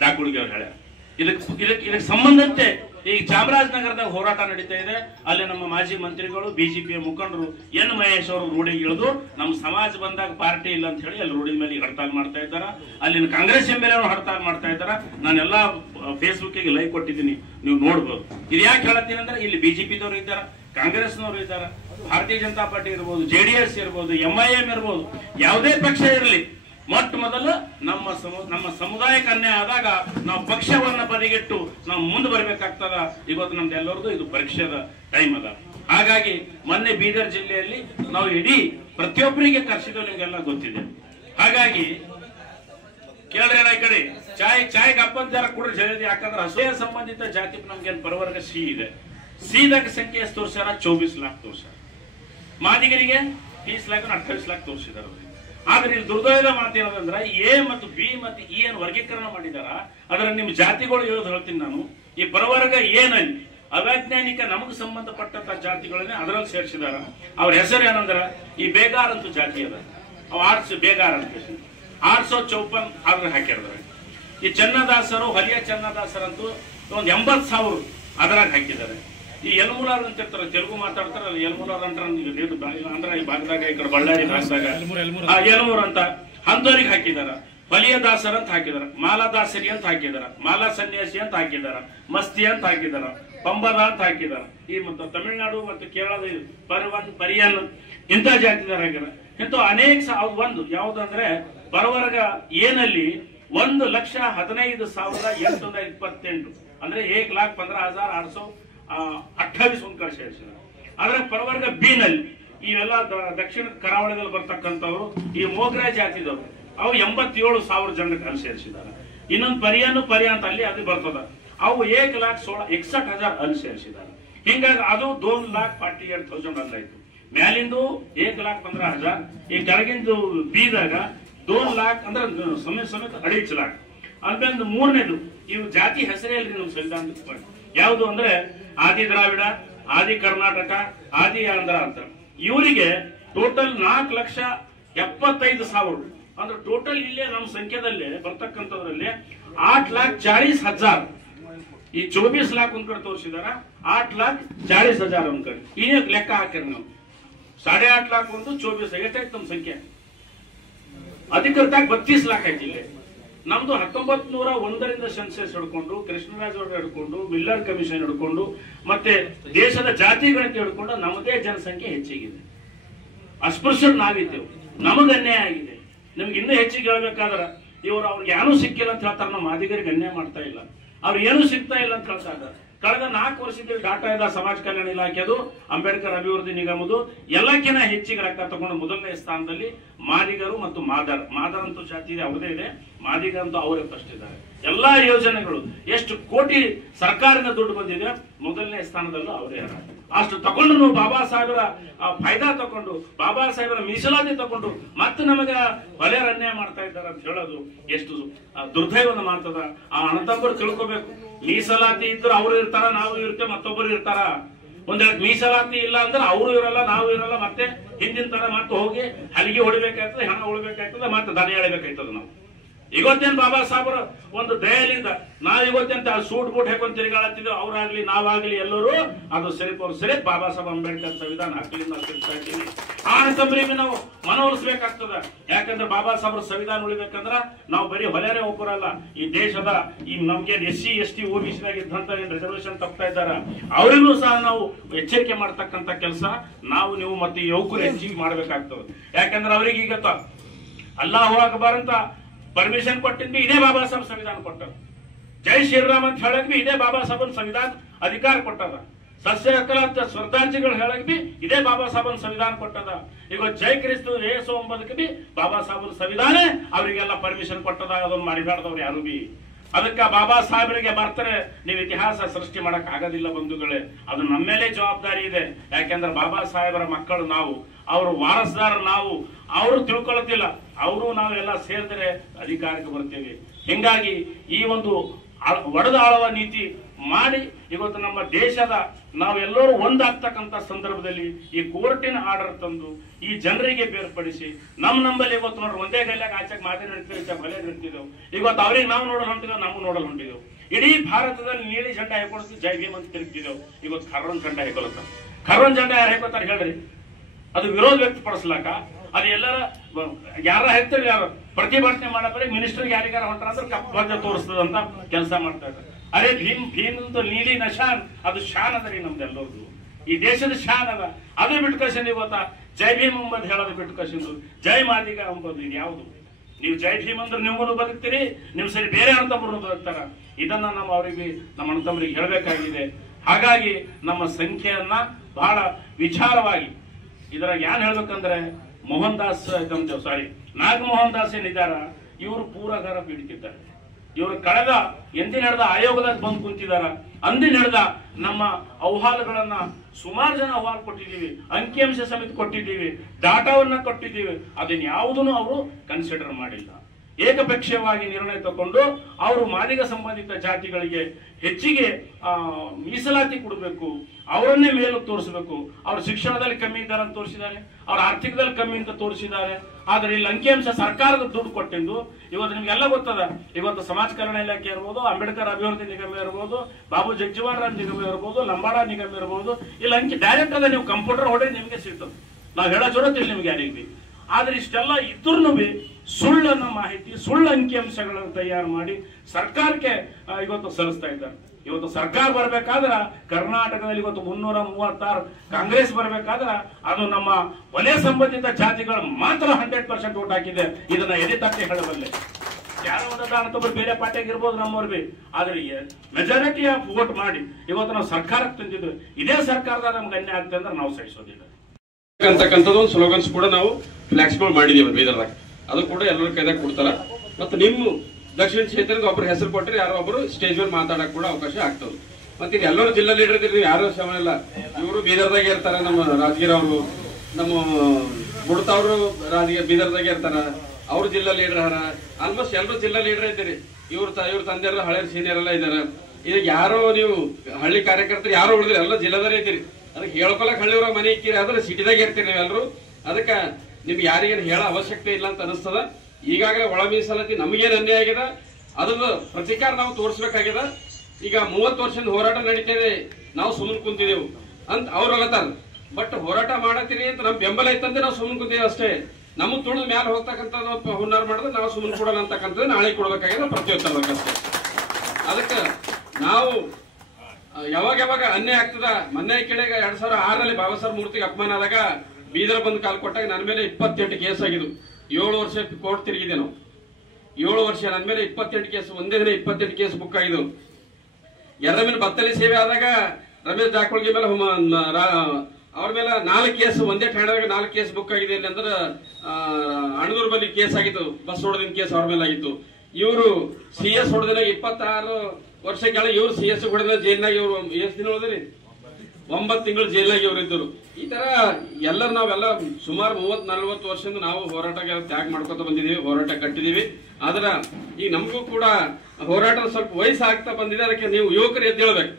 ಡಾಕುಳಿಗೆ ಅವ್ರು ಹೇಳ್ಯಾರ. ಇದಕ್ಕೆ ಸಂಬಂಧಂತೆ ಈಗ ಚಾಮರಾಜನಗರದಾಗ ಹೋರಾಟ ನಡೀತಾ ಇದೆ. ಅಲ್ಲಿ ನಮ್ಮ ಮಾಜಿ ಮಂತ್ರಿಗಳು, ಬಿಜೆಪಿಯ ಮುಖಂಡರು ಎನ್ ಮಹೇಶ್ ಅವರು ರೂಢಿಗೆ ಇಳಿದು ನಮ್ಮ ಸಮಾಜ ಬಂದಾಗ ಪಾರ್ಟಿ ಇಲ್ಲ ಅಂತ ಹೇಳಿ ಅಲ್ಲಿ ರೂಢಿ ಮೇಲೆ ಹಡ್ತಾಲ್ ಮಾಡ್ತಾ ಇದ್ದಾರ. ಅಲ್ಲಿನ ಕಾಂಗ್ರೆಸ್ ಎಂಎಲ್ಎ ಹಡ್ತಾಲ್ ಮಾಡ್ತಾ ಇದ್ದಾರ. ನಾನೆಲ್ಲ ಫೇಸ್ಬುಕ್ ಗೆ ಲೈಕ್ ಕೊಟ್ಟಿದ್ದೀನಿ, ನೀವು ನೋಡ್ಬೋದು. ಇದು ಯಾಕೆ ಹೇಳತ್ತೀನಿ ಅಂದ್ರೆ ಇಲ್ಲಿ ಬಿಜೆಪಿದವರು ಇದ್ದಾರ, ಕಾಂಗ್ರೆಸ್ನವರು ಇದ್ದಾರ, ಭಾರತೀಯ ಜನತಾ ಪಾರ್ಟಿ ಇರ್ಬೋದು, JDS ಇರ್ಬೋದು, MIM ಇರ್ಬೋದು, ಯಾವುದೇ ಪಕ್ಷ ಇರಲಿ, ಮೊಟ್ಟ ಮೊದಲು ನಮ್ಮ ಸಮುದಾಯಕ್ಕೆ ಅನ್ಯಾಯ ಆದಾಗ ನಾವು ಪಕ್ಷವನ್ನ ಬದಿಗಿಟ್ಟು ನಾವು ಮುಂದೆ ಬರ್ಬೇಕಾಗ್ತದ. ಇವತ್ತು ನಮ್ದು ಎಲ್ಲರದು ಇದು ಪರೀಕ್ಷೆದ ಟೈಮ್ ಅದ. ಹಾಗಾಗಿ ಮೊನ್ನೆ ಬೀದರ್ ಜಿಲ್ಲೆಯಲ್ಲಿ ನಾವು ಇಡೀ ಪ್ರತಿಯೊಬ್ಬರಿಗೆ ಕರ್ಸಿದ್ದು ನಿಮ್ಗೆಲ್ಲ ಗೊತ್ತಿದೆ. ಹಾಗಾಗಿ ಕೇಳ್ರಿ ಈ ಕಡೆ ಚಾಯ್ ಗಪ್ಪಂತಾರ ಕೂಡ ಜಲ್ದಿ, ಯಾಕಂದ್ರೆ ಹಸುವೆ ಸಂಬಂಧಿತ ಜಾತಿ ನಮ್ಗೇನು ಪರವರ್ಗ ಸಿ ಇದೆ. ಸಿದಾಗ ಸಂಖ್ಯೆ ಎಷ್ಟು ತೋರ್ಸ್ಯಾರ? 24 लाख ತೋರ್ಸ್ಯಾರ. ಮಾದಿಗರಿಗೆ 30 लाख 28 लाख ತೋರಿಸಿದಾರ. ಆದ್ರೆ ಇಲ್ಲಿ ದುರ್ದೈವದ ಮಾತು ಏನಂದ್ರೆ ಎ ಮತ್ತು ಬಿ ಮತ್ತು ಇ ಏನು ವರ್ಗೀಕರಣ ಮಾಡಿದಾರ ಅದರ ನಿಮ್ಮ ಜಾತಿಗಳು ಹೇಳೋದು ಹೇಳ್ತೀನಿ ನಾನು. ಈ ಪರವರ್ಗ ಏನಲ್ಲಿ ಅವೈಜ್ಞಾನಿಕ ನಮಗೆ ಸಂಬಂಧಪಟ್ಟಂತ ಜಾತಿಗಳನ್ನೇ ಅದರಲ್ಲಿ ಸೇರಿಸಿದಾರ. ಅವ್ರ ಹೆಸರು ಏನಂದ್ರ ಈ ಬೇಗಾರ್ ಅಂತ ಜಾತಿ ಅದ, ಅವ್ ಆರ್ಟ್ಸ್ ಬೇಗಾರ್ ಅಂತ 854 ಆರ್ಡರ್ ಹಾಕಿರ್ತಾರೆ. ಈ ಚನ್ನದಾಸರು, ಹೊಲಿಯ ಚನ್ನದಾಸರಂತೂ ಒಂದು 80,000 ಅದರಾಗ ಹಾಕಿದ್ದಾರೆ. ಈ ಎಲ್ಮುಲಾರ್ ಅಂತ ಇರ್ತಾರೆ, ತೆಲುಗು ಮಾತಾಡ್ತಾರೆ, ಎಲ್ಮುಲಾರ್ ಅಂತಾರೆ ಅಂದ್ರೆ ಈ ಭಾಗದಾಗ, ಈ ಕಡೆ ಬಳ್ಳಾರಿ ಭಾಗದಾಗ ಎಲ್ಮೂರ್ ಅಂತ ಅಂತವ್ರಿಗೆ ಹಾಕಿದಾರ. ಹೊಲಿಯ ದಾಸರ್ ಅಂತ ಹಾಕಿದಾರ, ಮಾಲಾದಾಸರಿ ಅಂತ ಹಾಕಿದಾರ, ಮಾಲಾ ಸನ್ಯಾಸಿ ಅಂತ ಹಾಕಿದಾರ, ಮಸ್ತಿ ಅಂತ ಹಾಕಿದಾರ, ಪಂಬದ ಅಂತ ಹಾಕಿದಾರ. ಈ ಮತ್ತು ತಮಿಳುನಾಡು ಮತ್ತು ಕೇರಳದ ಪರಿಯನ್ ಇಂಥ ಜಾತಿದಾರ ಹಾಕಿದಾರ. ಇಂಥ ಅನೇಕ ಒಂದು ಯಾವ್ದಂದ್ರೆ ಬರವರ್ಗ ಏನಲ್ಲಿ 1,15,828 ಅಂದ್ರೆ 1,15,828 ಉನ್ಕರ್ ಸೇರಿಸಿದ್ದಾರೆ. ಅದರ ಪ್ರವರ್ಗ ಬಿ ನಲ್ಲಿ ಇವೆಲ್ಲ ದಕ್ಷಿಣ ಕರಾವಳಿಯಲ್ಲಿ ಬರ್ತಕ್ಕಂಥವ್ರು ಈ ಮೋಗ್ರಾ ಜಾತಿದವರು ಅವು 87,000 ಜನರಿಗೆ ಅಲ್ಲಿ ಸೇರಿಸಿದ್ದಾರೆ. ಇನ್ನೊಂದು ಪರಿಯ ಅಂತ ಅಲ್ಲಿ ಅದು ಬರ್ತದ, ಅವು 1,61,000 ಅಲ್ಲಿ ಸೇರಿಸಿದ್ದಾರೆ. ಹಿಂಗಾಗಿ ಅದು 2,48,000 ಅಲ್ಲಾಯ್ತು. ಮ್ಯಾಲಿಂದು 1,15,000, ಈ ಕೆಳಗಿಂದು ಬೀದಾಗ 2 लाख ಅಂದ್ರೆ ಸಮೇತ 2.5 लाख. ಅಲ್ಬಂದು ಮೂರನೇದು ಇವು ಜಾತಿ ಹೆಸರೇ ಅಲ್ರಿ ನಮ್ಮ ಸಂವಿಧಾನದ ಯಾವುದು ಅಂದ್ರೆ ಆದಿ ದ್ರಾವಿಡ, ಆದಿ ಕರ್ನಾಟಕ, ಆದಿ ಆಂಧ್ರ ಅಂತ. ಇವರಿಗೆ ಟೋಟಲ್ 4,75,000 ಅಂದ್ರೆ ಟೋಟಲ್ ಇಲ್ಲೇ ನಮ್ಮ ಸಂಖ್ಯೆದಲ್ಲಿ ಬರ್ತಕ್ಕಂಥದ್ರಲ್ಲಿ 8,40,000. ಈ 24 लाख ಒಂದ್ ಕಡೆ ತೋರಿಸಿದಾರ, 8,40,000 ಒಂದ್ ಕಡೆ. ಈಗ ಲೆಕ್ಕ ಹಾಕಿರಿ ನಾವು 8.5 लाख ಒಂದು 24 ಎಷ್ಟಾಯ್ತು ನಮ್ಮ ಸಂಖ್ಯೆ? ಅಧಿಕೃತವಾಗಿ 32 लाख ಆಯ್ತು. ಇಲ್ಲಿ ನಮ್ದು 1901ರಿಂದ ಸೆನ್ಸಸ್ ಹಿಡ್ಕೊಂಡು, ಕೃಷ್ಣರಾಜ್ ಅವರು ಹಿಡ್ಕೊಂಡು, ಮಿಲ್ಲರ್ ಕಮಿಷನ್ ಹಿಡ್ಕೊಂಡು, ಮತ್ತೆ ದೇಶದ ಜಾತಿ ಗಣತಿ ಹಿಡ್ಕೊಂಡು ನಮ್ಮದೇ ಜನಸಂಖ್ಯೆ ಹೆಚ್ಚಿಗಿದೆ. ಅಸ್ಪೃಶ್ಯರು ನಾವಿದ್ದೇವೆ, ನಮಗ್ ಅನ್ಯಾಯ ಆಗಿದೆ. ನಿಮ್ಗೆ ಇನ್ನೂ ಹೆಚ್ಚಿಗೆ ಹೇಳ್ಬೇಕಾದ್ರೆ ಇವರು ಅವ್ರಿಗೆ ಏನೂ ಸಿಕ್ಕಿಲ್ಲ ಅಂತ ಹೇಳ್ತಾರೆ. ನಮ್ಮ ಮಾದಿಗರಿಗೆ ಅನ್ಯಾಯ ಮಾಡ್ತಾ ಇಲ್ಲ, ಅವ್ರಿಗೆ ಏನೂ ಸಿಗ್ತಾ ಇಲ್ಲ ಅಂತ ಹೇಳ್ತಾ ಇದ್ದಾರೆ. ಕಳೆದ 4 ವರ್ಷದಲ್ಲಿ ಡಾಟಾ ಇಲ್ಲ, ಸಮಾಜ ಕಲ್ಯಾಣ ಇಲಾಖೆದು, ಅಂಬೇಡ್ಕರ್ ಅಭಿವೃದ್ಧಿ ನಿಗಮದು ಎಲ್ಲಕ್ಕಿಂತ ಹೆಚ್ಚಿಗೆ ರೊಕ್ಕ ತಗೊಂಡು ಮೊದಲನೇ ಸ್ಥಾನದಲ್ಲಿ ಮಾದಿಗರು ಮತ್ತು ಮಾದರ್ ಅಂತೂ ಜಾತಿ ಇದೆ, ಅವರದೇ ಇದೆ. ಮಾದಿಗ ಅಂತೂ ಅವರೇ ಫಸ್ಟ್ ಇದ್ದಾರೆ. ಎಲ್ಲಾ ಯೋಜನೆಗಳು ಎಷ್ಟು ಕೋಟಿ ಸರ್ಕಾರದ ದುಡ್ಡು ಬಂದಿದೆ, ಮೊದಲನೇ ಸ್ಥಾನದಲ್ಲೂ ಅವರೇ. ಅಷ್ಟು ತಗೊಂಡು ನಾವು ಬಾಬಾ ಸಾಹೇಬರ ಫಾಯ್ದಾ ತಗೊಂಡು, ಬಾಬಾ ಸಾಹೇಬರ ಮೀಸಲಾತಿ ತಗೊಂಡು ಮತ್ತೆ ನಮಗೆ ಹೊಲೆಯರ ಅನ್ಯಾಯ ಮಾಡ್ತಾ ಇದ್ದಾರೆ ಅಂತ ಹೇಳೋದು ಎಷ್ಟು ದುರ್ದೈವನ ಮಾಡ್ತದ. ಆ ಅಣ್ಣತಮ್ಮರು ತಿಳ್ಕೋಬೇಕು. ಮೀಸಲಾತಿ ಇದ್ರೆ ಅವರು ಇರ್ತಾರ, ನಾವು ಇರ್ತೇವೆ, ಮತ್ತೊಬ್ಬರು ಇರ್ತಾರ. ಒಂದೆರಡು ಮೀಸಲಾತಿ ಇಲ್ಲ ಅಂದ್ರೆ ಅವರು ಇರಲ್ಲ, ನಾವು ಇರಲ್ಲ. ಮತ್ತೆ ಹಿಂದಿನ ತರ ಮತ್ತೆ ಹೋಗಿ ಹಲಿಗೆ ಹೊಡಿಬೇಕಾಗ್ತದೆ, ಹಣ ಉಳ್ಬೇಕಾಗ್ತದೆ, ಮತ್ತೆ ದನ ಎಳಿಬೇಕಾಗ್ತದೆ. ನಾವು ಇವತ್ತೇನ್ ಬಾಬಾ ಸಾಹೇಬರ ಒಂದು ದಯಲಿಂದ ನಾವು ಇವತ್ತೆಂತ ಸೂಟ್ ಬೂಟ್ ಹಾಕೊಂಡು ತಿರುಗಾಡ್ತಿದ್ದೇವೆ. ಅವ್ರಾಗ್ಲಿ ನಾವಾಗ್ಲಿ ಎಲ್ಲರೂ ಅದು ಸರಿ ಬಾಬಾ ಸಾಹೇಬ್ ಅಂಬೇಡ್ಕರ್ ಸಂವಿಧಾನ ಹಕ್ಕಲಿಂದ ತಿರ್ತಾ ಇದ್ದೀವಿ. ಆ ಅಣ್ಣತಮ್ಮರಿಗೆ ನಾವು ಮನವೊಲಿಸಬೇಕಾಗ್ತದ. ಯಾಕಂದ್ರೆ ಬಾಬಾ ಸಾಹೇಬ್ರ ಸಂವಿಧಾನ ಉಳಿಬೇಕಂದ್ರ ನಾವು ಬರೀ ಹೊಲೆರೇ ಒಬ್ಬರಲ್ಲ, ಈ ದೇಶದ ಈ ನಮ್ಗೆ SC ST OBC ಇದ್ದಂತ ಏನ್ ರಿಸರ್ವೇಶನ್ ತಪ್ತಾ ಇದ್ದಾರೆ ಅವರಿಗೂ ಸಹ ನಾವು ಎಚ್ಚರಿಕೆ ಮಾಡ್ತಕ್ಕಂತ ಕೆಲಸ ನಾವು ನೀವು ಮತ್ತೆ ಯುವಕರು ಹೆಚ್ಚಿಗೆ ಮಾಡ್ಬೇಕಾಗ್ತದೆ. ಯಾಕಂದ್ರೆ ಅವ್ರಿಗೆ ಈಗ ಅಲ್ಲಾಹು ಅಕ್ಬರ್ ಅಂತ ಪರ್ಮಿಷನ್ ಕೊಟ್ಟಿದ್ವಿ ಇದೇ ಬಾಬಾ ಸಾಹೇಬ್ ಸಂವಿಧಾನ ಕೊಟ್ಟದ. ಜೈ ಶ್ರೀರಾಮ್ ಅಂತ ಹೇಳಕ್ ಇದೇ ಬಾಬಾ ಸಾಹೇಬನ್ ಸಂವಿಧಾನ ಅಧಿಕಾರ ಕೊಟ್ಟದ. ಸಸ್ಯ ಹಕ್ಕಲ ಅಂತ ಶ್ರದ್ಧಾಂಜಲಿಗಳು ಹೇಳಕ್ ಇದೇ ಬಾಬಾ ಸಾಹೇಬನ್ ಸಂವಿಧಾನ ಕೊಟ್ಟದ. ಈಗ ಜೈ ಕ್ರಿಸ್ತು ಏಸು ಅಂಬದಕ್ಕೆ ಬಾಬಾ ಸಾಹೇಬನ್ ಸಂವಿಧಾನ ಅವರಿಗೆಲ್ಲ ಪರ್ಮಿಷನ್ ಕೊಟ್ಟದ. ಅದನ್ನ ಮಾಡಿದಾಡ್ದವ್ರು ಯಾರು ಬಿ. ಅದಕ್ಕೆ ಬಾಬಾ ಸಾಹೇಬರಿಗೆ ಬರ್ತಾರೆ ನೀವು ಇತಿಹಾಸ ಸೃಷ್ಟಿ ಮಾಡಕ್ ಆಗೋದಿಲ್ಲ ಬಂಧುಗಳೇ. ಅದು ನಮ್ಮ ಮೇಲೆ ಜವಾಬ್ದಾರಿ ಇದೆ. ಯಾಕೆಂದ್ರೆ ಬಾಬಾ ಸಾಹೇಬರ ಮಕ್ಕಳು ನಾವು, ಅವರು ವಾರಸ್ದಾರ ನಾವು. ಅವರು ತಿಳ್ಕೊಳ್ಳುತ್ತಿಲ್ಲ, ಅವರು ನಾವೆಲ್ಲ ಸೇರಿದ್ರೆ ಅಧಿಕಾರಕ್ಕೆ ಬರ್ತೇವೆ. ಹಿಂಗಾಗಿ ಈ ಒಂದು ಒಡೆದಾಳುವ ನೀತಿ ಮಾಡಿ ಇವತ್ತು ನಮ್ಮ ದೇಶದ ನಾವೆಲ್ಲರೂ ಒಂದಾಗ್ತಕ್ಕಂಥ ಸಂದರ್ಭದಲ್ಲಿ ಈ ಕೋರ್ಟಿನ ಆರ್ಡರ್ ತಂದು ಈ ಜನರಿಗೆ ಬೇರ್ಪಡಿಸಿ ನಮ್ಮಲ್ಲಿ ಇವತ್ತು ನೋಡ್ರಿ ಒಂದೇ ಗಲ್ಯಾಗ ಆಚೆಗೆ ಮಾತೆ ನಡೀತಿದ್ದೇವೆ, ಬಲೆ ನಡೀತಿದ್ದೆವು. ಇವತ್ತು ಅವ್ರಿಗೆ ನಾವು ನೋಡಲು ಹೊಂಟಿದ್ದೇವೆ, ನಮಗೂ ನೋಡಲು ಹೊಂಟಿದ್ದೆವು. ಇಡೀ ಭಾರತದಲ್ಲಿ ನೀಲಿ ಜೆಂಡಾ ಹಾಕೊಳ್ತೀವಿ, ಜೈ ಭೀಮ್ ಅಂತ ತಿರುಗ್ತಿದ್ದೆವು. ಇವತ್ತು ಕರ್ರನ್ ಜೆಂಡಾ ಹಾಕೊಳ್ತಾರೆ. ಕರ್ರನ್ ಜೆಂಡಾ ಯಾರು ಹಾಕೋತಾರೆ ಹೇಳ್ರಿ? ಅದು ವಿರೋಧ ವ್ಯಕ್ತಪಡಿಸ್ಲಾಕ, ಅದು ಎಲ್ಲರ ಯಾರ ಹೇಳ್ತಾರೆ, ಯಾರು ಪ್ರತಿಭಟನೆ ಮಾಡಬಾರಿ ಮಿನಿಸ್ಟರ್ಗೆ ಯಾರಿಗಾರ ಹೊಂಟಾರ ಅಂದ್ರೆ ಕಪ್ಪು ತೋರಿಸ್ತದಂತ ಕೆಲಸ ಮಾಡ್ತಾ ಇದ್ದಾರೆ. ಅರೆ ಭೀಮ್ ನೀಲಿ ನಶಾನ್, ಅದು ಶಾನ್ ಅದ ರೀ ನಮ್ದೆಲ್ಲರದು. ಈ ದೇಶದ ಶಾನ್ ಅದ. ಅದು ಬಿಟ್ಕಸಿಂದ ಇವತ್ತ ಜೈ ಭೀಮ್ ಅಂಬದ್ ಹೇಳೋದು ಬಿಟ್ಕಸಿಂದು ಜೈ ಮಾದಿಗ ಅಂಬೋದು ಇದು ಯಾವುದು? ನೀವು ಜೈ ಭೀಮ್ ಅಂದ್ರೆ ನಿಮ್ಗೂ ಬದುಕ್ತೀರಿ, ನಿಮ್ ಸರಿ ಬೇರೆ ಅಣ್ಣತಮ್ಮರು ಬದುಕ್ತಾರ. ಇದನ್ನ ನಾವು ಅವರಿಗೆ ನಮ್ಮ ಅಣ್ಣತಮ್ಮರಿಗೆ ಹೇಳಬೇಕಾಗಿದೆ. ಹಾಗಾಗಿ ನಮ್ಮ ಸಂಖ್ಯೆಯನ್ನ ಬಹಳ ವಿಚಾರವಾಗಿ ಇದ್ರಾಗ ಏನ್ ಹೇಳ್ಬೇಕಂದ್ರೆ ಮೋಹನ್ ದಾಸ್ ನಾಗಮೋಹನ್ ದಾಸ್ ಏನಿದ್ದಾರ ಇವರು ಪೂರಗಾರ ಬೀಳ್ತಿದ್ದಾರೆ. ಇವರು ಕಳೆದ ಎಂದಿನ ನಡೆದ ಆಯೋಗದಾಗ ಬಂದು ಕುಂತಿದಾರ. ಅಂದಿನ ನಡೆದ ನಮ್ಮ ಅಹವಾಲುಗಳನ್ನ ಸುಮಾರು ಜನ ಅಹವಾಲು ಕೊಟ್ಟಿದ್ದೀವಿ, ಅಂಕಿಅಂಶ ಸಮಿತಿ ಕೊಟ್ಟಿದ್ದೀವಿ, ಡಾಟಾವನ್ನ ಕೊಟ್ಟಿದ್ದೀವಿ. ಅದನ್ನ ಯಾವುದನ್ನು ಅವರು ಕನ್ಸಿಡರ್ ಮಾಡಿಲ್ಲ. ಏಕಪಕ್ಷೀಯವಾಗಿ ನಿರ್ಣಯ ತಗೊಂಡು ಅವರು ಮಾದಿಗ ಸಂಬಂಧಿತ ಜಾತಿಗಳಿಗೆ ಹೆಚ್ಚಿಗೆ ಮೀಸಲಾತಿ ಕೊಡಬೇಕು, ಅವರನ್ನೇ ಮೇಲು ತೋರಿಸಬೇಕು. ಅವ್ರ ಶಿಕ್ಷಣದಲ್ಲಿ ಕಮ್ಮಿ ಇದ್ದಾರೆ ಅಂತ ತೋರಿಸಿದ್ದಾರೆ, ಅವ್ರ ಆರ್ಥಿಕದಲ್ಲಿ ಕಮ್ಮಿ ಅಂತ ತೋರಿಸಿದ್ದಾರೆ. ಆದ್ರೆ ಇಲ್ಲಿ ಅಂಕಿಅಂಶ ಸರ್ಕಾರದ ದುಡ್ಡು ಕೊಟ್ಟಿದ್ದು ಇವತ್ತು ನಿಮ್ಗೆಲ್ಲ ಗೊತ್ತದ. ಇವತ್ತು ಸಮಾಜ ಕಲ್ಯಾಣ ಇಲಾಖೆ ಇರ್ಬೋದು, ಅಂಬೇಡ್ಕರ್ ಅಭಿವೃದ್ಧಿ ನಿಗಮ ಇರ್ಬೋದು, ಬಾಬು ಜಗಜೀವನ್ ರಾಮ್ ನಿಗಮ ಇರ್ಬೋದು, ಲಂಬಾಡ ನಿಗಮ ಇರ್ಬೋದು, ಇಲ್ಲಿ ಅಂಕಿ ಡೈರೆಕ್ಟ್ ಅದ. ನೀವು ಕಂಪ್ಯೂಟರ್ ಹೊಡೆ ನಿಮ್ಗೆ ಸಿಗ್ತದೆ. ನಾವು ಹೇಳೋ ಜೋರತ್ತಿಲ್ಲ ನಿಮ್ಗೆ ಯಾರಿಗೂ. ಆದ್ರೆ ಇಷ್ಟೆಲ್ಲ ಇದ್ರೂ ಸುಳ್ಳನ್ನ ಮಾಹಿತಿ, ಸುಳ್ಳು ಅಂಕಿಅಂಶಗಳನ್ನು ತಯಾರು ಮಾಡಿ ಸರ್ಕಾರಕ್ಕೆ ಇವತ್ತು ಸಲ್ಲಿಸ್ತಾ ಇದ್ದಾರೆ. ಇವತ್ತು ಸರ್ಕಾರ ಬರ್ಬೇಕಾದ್ರ ಕರ್ನಾಟಕದಲ್ಲಿ ಇವತ್ತು 336 ಕಾಂಗ್ರೆಸ್ ಬರ್ಬೇಕಾದ್ರ ಅದು ನಮ್ಮ ವಲಯ ಸಂಬಂಧಿತ ಜಾತಿಗಳು ಮಾತ್ರ 100% ಓಟ್ ಹಾಕಿದೆ. ಇದನ್ನ ಎದೆ ತಟ್ಟಿ ಹೇಳಬಲ್ಲೆ. ಯಾರೋ ಒಂದೊಬ್ಬರು ಬೇರೆ ಪಾರ್ಟಿಯಾಗ ಇರ್ಬೋದು ನಮ್ಮವ್ರು ಬಿ, ಆದ್ರೆ ಮೆಜಾರಿಟಿ ಆಫ್ ವೋಟ್ ಮಾಡಿ ಇವತ್ತು ನಾವು ಸರ್ಕಾರಕ್ಕೆ ತಂದಿದ್ವಿ. ಇದೇ ಸರ್ಕಾರದಾಗ ನಮ್ಗೆ ಅನ್ಯಾಯ ಆಗ್ತದೆ ಅಂದ್ರೆ ನಾವು ಸಹಿಸೋದಿಲ್ಲ ಅಂತಕ್ಕಂಥದ್ದು ಒಂದು ಸ್ಲೋಗನ್ಸ್ ಕೂಡ ನಾವು ಫ್ಲಾಕ್ಸ್ಗಳು ಮಾಡಿದೀವಿ ಬೀದರ್ದಾಗ. ಅದು ಕೂಡ ಎಲ್ಲರ ಕೈದಾಗ ಕೊಡ್ತಾರ. ಮತ್ತು ನಿಮ್ಮ ದಕ್ಷಿಣ ಕ್ಷೇತ್ರದ ಒಬ್ಬರು ಹೆಸರು ಕೊಟ್ಟರೆ ಯಾರೋ ಒಬ್ರು ಸ್ಟೇಜ್ ಮೇಲೆ ಮಾತಾಡಕ್ ಕೂಡ ಅವಕಾಶ ಆಗ್ತದೆ. ಮತ್ತೆ ಈಗ ಎಲ್ಲರೂ ಜಿಲ್ಲಾ ಲೀಡರ್ ಇದ್ರಿ, ನೀವು ಯಾರು ಶ್ರಮ ಇಲ್ಲ. ಇವರು ಬೀದರ್ದಾಗೆ ಇರ್ತಾರ, ನಮ್ಮ ರಾಜಗಿರಿ ಅವರು, ನಮ್ಮ ಬುಡತವ್ರು ರಾಜಗಿರಿ ಬೀದರ್ದಾಗೆ ಇರ್ತಾರ, ಅವ್ರು ಜಿಲ್ಲಾ ಲೀಡರ್ ಹಾರ. ಆಲ್ಮೋಸ್ಟ್ ಎಲ್ಲರೂ ಜಿಲ್ಲಾ ಲೀಡರ್ ಇದ್ದೀರಿ. ಇವ್ರ ತಂದೆಯಲ್ಲ ಹಳೆ ಸೀನಿಯರ್ ಎಲ್ಲ ಇದಾರೆ. ಈಗ ಯಾರೋ ನೀವು ಹಳ್ಳಿ ಕಾರ್ಯಕರ್ತರು ಯಾರೋ ಉಳಿದ್ರಿ, ಎಲ್ಲ ಜಿಲ್ಲಾದಾರ ಇದ್ದೀರಿ. ಅದಕ್ಕೆ ಹೇಳ್ಕೊಳಕ್ ಹಳ್ಳಿಯವ್ರ ಮನೆ ಇಕ್ಕಿರಿ, ಆದ್ರೆ ಸಿಟಿದಾಗ ಇರ್ತೀರಿ ನೀವೆಲ್ಲರೂ. ಅದಕ್ಕೆ ನಿಮ್ಗೆ ಯಾರಿಗೇನು ಹೇಳೋ ಅವಶ್ಯಕತೆ ಇಲ್ಲ ಅಂತ ಅನಿಸ್ತದ. ಈಗಾಗಲೇ ಒಳ ಮೀಸಲಾತಿ ನಮಗೇನು ಅನ್ಯಾಯ ಆಗಿದೆ, ಅದ್ರ ಪ್ರತಿಕಾರ ನಾವು ತೋರಿಸ್ಬೇಕಾಗಿದೆ. ಈಗ 30 ವರ್ಷದ ಹೋರಾಟ ನಡೀತೇವೆ, ನಾವು ಸುಮ್ಮನೆ ಕುಂತಿದೆವು ಅಂತ ಅವ್ರು ಅಲ್ಲತಾರ. ಬಟ್ ಹೋರಾಟ ಮಾಡತ್ತೀರಿ ಅಂತ ನಮ್ ಬೆಂಬಲ ಇತ್ತಂದ್ರೆ ನಾವು ಸುಮ್ಮನೆ ಕುಂತೀವಿ ಅಷ್ಟೇ. ನಮಗ್ ತುಳಿದ ಮ್ಯಾಲ ಹೋಗ್ತಕ್ಕಂಥ ಹುನ್ನಾರ ಮಾಡಿದ್ರೆ ನಾವು ಸುಮ್ಮನೆ ಕೊಡೋಣ ಅಂತಕ್ಕಂಥದ್ದು ನಾಳೆ ಕೊಡ್ಬೇಕಾಗಿದೆ, ಪ್ರತಿಯೊತ್ತರ ಬೇಕಷ್ಟೇ. ಅದಕ್ಕೆ ನಾವು ಯಾವಾಗ ಅನ್ಯಾಯ ಆಗ್ತದ. ಮೊನ್ನೆ ಕೆಳಗೆ 2006ರಲ್ಲಿ ಬಾಬಾ ಸಾಹೇಬ್ ಮೂರ್ತಿಗೆ ಅಪಮಾನ ಆದಾಗ ಬೀದರ್ ಬಂದು ಕಾಲ್ ಕೊಟ್ಟಾಗ ನನ್ನ ಮೇಲೆ 28 ಕೇಸ್ ಆಗಿದ್ದು. 7 ವರ್ಷ ಕೋರ್ಟ್ ತಿರುಗಿದೆ ನಾವು. 7 ವರ್ಷ ನನ್ನ ಮೇಲೆ 28 ಕೇಸ್, ಒಂದೇ ದಿನ 28 ಕೇಸ್ ಬುಕ್ ಆಗಿದ್ದು. ಎರಡಮೇಲೆ ಬತ್ತಲಿ ಸೇವೆ ಆದಾಗ ರಮೇಶ್ ಜಾರಕಿಹೊಳಿ ಮೇಲೆ ಅವ್ರ ಮೇಲೆ 4 ಕೇಸ್, ಒಂದೇ ಠಾಣೆದಾಗ 4 ಕೇಸ್ ಬುಕ್ ಆಗಿದೆ. ಇಲ್ಲಿ ಅಂದ್ರೆ ಅಣದೂರ್ ಬಲ್ಲಿ ಕೇಸ್ ಆಗಿತ್ತು, ಬಸ್ ಹೊಡೆದಿನ ಕೇಸ್ ಅವ್ರ ಮೇಲೆ ಆಗಿತ್ತು. ಇವರು CS ಹೊಡೆದಿನ 26 ವರ್ಷ ಕೆಳ ಇವ್ರು CS ಹೊಡೆದ ಜೈಲ್ನಾಗ ಇವ್ರು ಎಷ್ಟು ದಿನ ಹೋದ್ರಿ? 9 ತಿಂಗಳು ಜೈಲ್ನಾಗ ಇವ್ರು ಇದ್ದರು. ಈ ತರ ಎಲ್ಲರೂ ನಾವೆಲ್ಲ ಸುಮಾರು 30-40 ವರ್ಷದಿಂದ ನಾವು ಹೋರಾಟ ತ್ಯಾಗ ಮಾಡ್ಕೊತ ಬಂದಿದೀವಿ, ಹೋರಾಟ ಕಟ್ಟಿದೀವಿ. ಆದ್ರ ಈಗ ನಮಗೂ ಕೂಡ ಹೋರಾಟ ಸ್ವಲ್ಪ ವಯಸ್ಸು ಆಗ್ತಾ ಬಂದಿದೆ. ಅದಕ್ಕೆ ನೀವು ಯುವಕರು ಎದ್ದೇಳ್ಬೇಕು.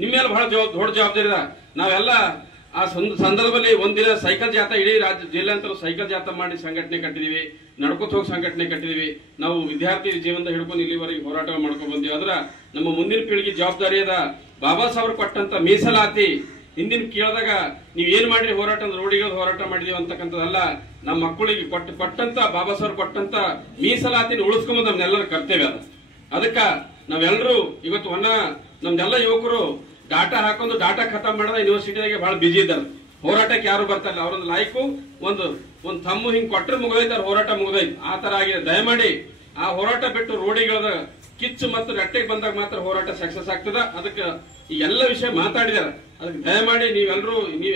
ನಿಮ್ಮ ಮೇಲೆ ಬಹಳ ದೊಡ್ಡ ಜವಾಬ್ದಾರಿ ಇದೆ. ನಾವೆಲ್ಲ ಆ ಸಂದರ್ಭದಲ್ಲಿ ಒಂದಿನ ಸೈಕಲ್ ಜಾಥಾ, ಇಡೀ ರಾಜ್ಯ ಜಿಲ್ಲಾಂತರ ಸೈಕಲ್ ಜಾಥಾ ಮಾಡಿ ಸಂಘಟನೆ ಕಟ್ಟಿದೀವಿ, ನಡ್ಕೋತ ಹೋಗಿ ಸಂಘಟನೆ ಕಟ್ಟಿದೀವಿ. ನಾವು ವಿದ್ಯಾರ್ಥಿ ಜೀವನದ ಹಿಡ್ಕೊಂಡು ಇಲ್ಲಿವರೆಗೆ ಹೋರಾಟ ಮಾಡ್ಕೊಂಡು ಬಂದೀವಿ. ಆದ್ರ ನಮ್ಮ ಮುಂದಿನ ಪೀಳಿಗೆ ಜವಾಬ್ದಾರಿ ಅದ. ಬಾಬಾ ಸಾಹೇಬ್ ಕೊಟ್ಟಂತ ಮೀಸಲಾತಿ ಹಿಂದಿನ ಕೇಳಿದಾಗ ನೀವ್ ಏನ್ ಮಾಡ್ರಿ ಹೋರಾಟ ಅಂದ್ರೆ ರೋಡಿಗೆ ಹೋರಾಟ ಮಾಡಿದೀವಿ ಅಂತಕ್ಕಂಥದ್ದಲ್ಲ. ನಮ್ಮ ಮಕ್ಕಳಿಗೆ ಕೊಟ್ಟಂತ ಬಾಬಾ ಸಾಹೇಬ್ ಕೊಟ್ಟಂತ ಮೀಸಲಾತಿನ ಉಳಿಸ್ಕೊಂಬಂದ್ ನಮ್ನೆಲ್ಲರ ಕರ್ತವ್ಯ ಅದ. ಅದಕ್ಕ ನಾವೆಲ್ಲರೂ ಇವತ್ತು ನಮ್ದೆಲ್ಲ ಯುವಕರು ಡಾಟಾ ಹಾಕೊಂಡು ಡಾಟಾ ಖತಮ್ ಮಾಡಿದ ಯೂನಿವರ್ಸಿಟಿಯಾಗೆ ಬಹಳ ಬಿಜಿ ಇದ್ದಾರೆ. ಹೋರಾಟಕ್ಕೆ ಯಾರು ಬರ್ತಾರಲ್ಲ, ಅವ್ರೊಂದು ಲೈಕು ಒಂದು ತಮ್ಮ ಹಿಂಗ್ ಕೊಟ್ಟರೆ ಮುಗಿದೈತೆ, ಅವ್ರ ಹೋರಾಟ ಮುಗಿದೈತೆ. ಆ ತರ ಆಗಿದೆ. ದಯಮಾಡಿ ಆ ಹೋರಾಟ ಬಿಟ್ಟು ರೋಡಿಗಳ ಕಿಚ್ಚು ಮತ್ತು ರಟ್ಟೆಗೆ ಬಂದಾಗ ಮಾತ್ರ ಹೋರಾಟ ಸಕ್ಸಸ್ ಆಗ್ತದ. ಅದಕ್ಕೆ ಈ ಎಲ್ಲ ವಿಷಯ ಮಾತಾಡಿದಾರ. ಅದಕ್ಕೆ ದಯಮಾಡಿ ನೀವ್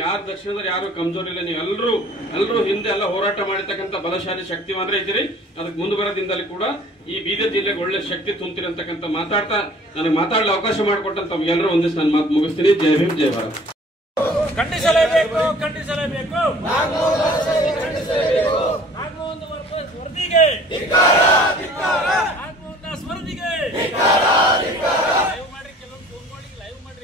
ಯಾರು ದಕ್ಷಿಣದಲ್ಲಿ ಯಾರು ಕಮ್ಜೋರ್ ಇಲ್ಲ, ನೀವೆಲ್ಲರೂ ಹಿಂದೆ ಎಲ್ಲ ಹೋರಾಟ ಮಾಡಿರ್ತಕ್ಕಂಥ ಬಲಶಾಲಿ ಶಕ್ತಿವಾನ್ರೆ ಇದ್ದೀರಿ. ಅದಕ್ಕೆ ಮುಂದೆ ಬರೋದಿಂದಲೇ ಕೂಡ ಈ ಬೀದರ್ ಜಿಲ್ಲೆಗೆ ಒಳ್ಳೆ ಶಕ್ತಿ ತುಂಬ್ತೀರಿ ಅಂತಕ್ಕಂಥ ಮಾತಾಡ್ತಾ ನನಗೆ ಮಾತಾಡಲು ಅವಕಾಶ ಮಾಡಿಕೊಟ್ಟಂತ ತಮ್ಗೆಲ್ಲರೂ ಒಂದಿಷ್ಟು ನಾನು ಮಾತು ಮುಗಿಸ್ತೀನಿ. ಜೈ ಭೀಮ್, ಜೈ ಭಾರತ್. ಖಂಡಿಸಲೇಬೇಕು, ಖಂಡಿಸಲೇಬೇಕು. ವರದಿಗೆ ವರದಿಗೆ ಲೈವ್ ಮಾಡ್ರಿ.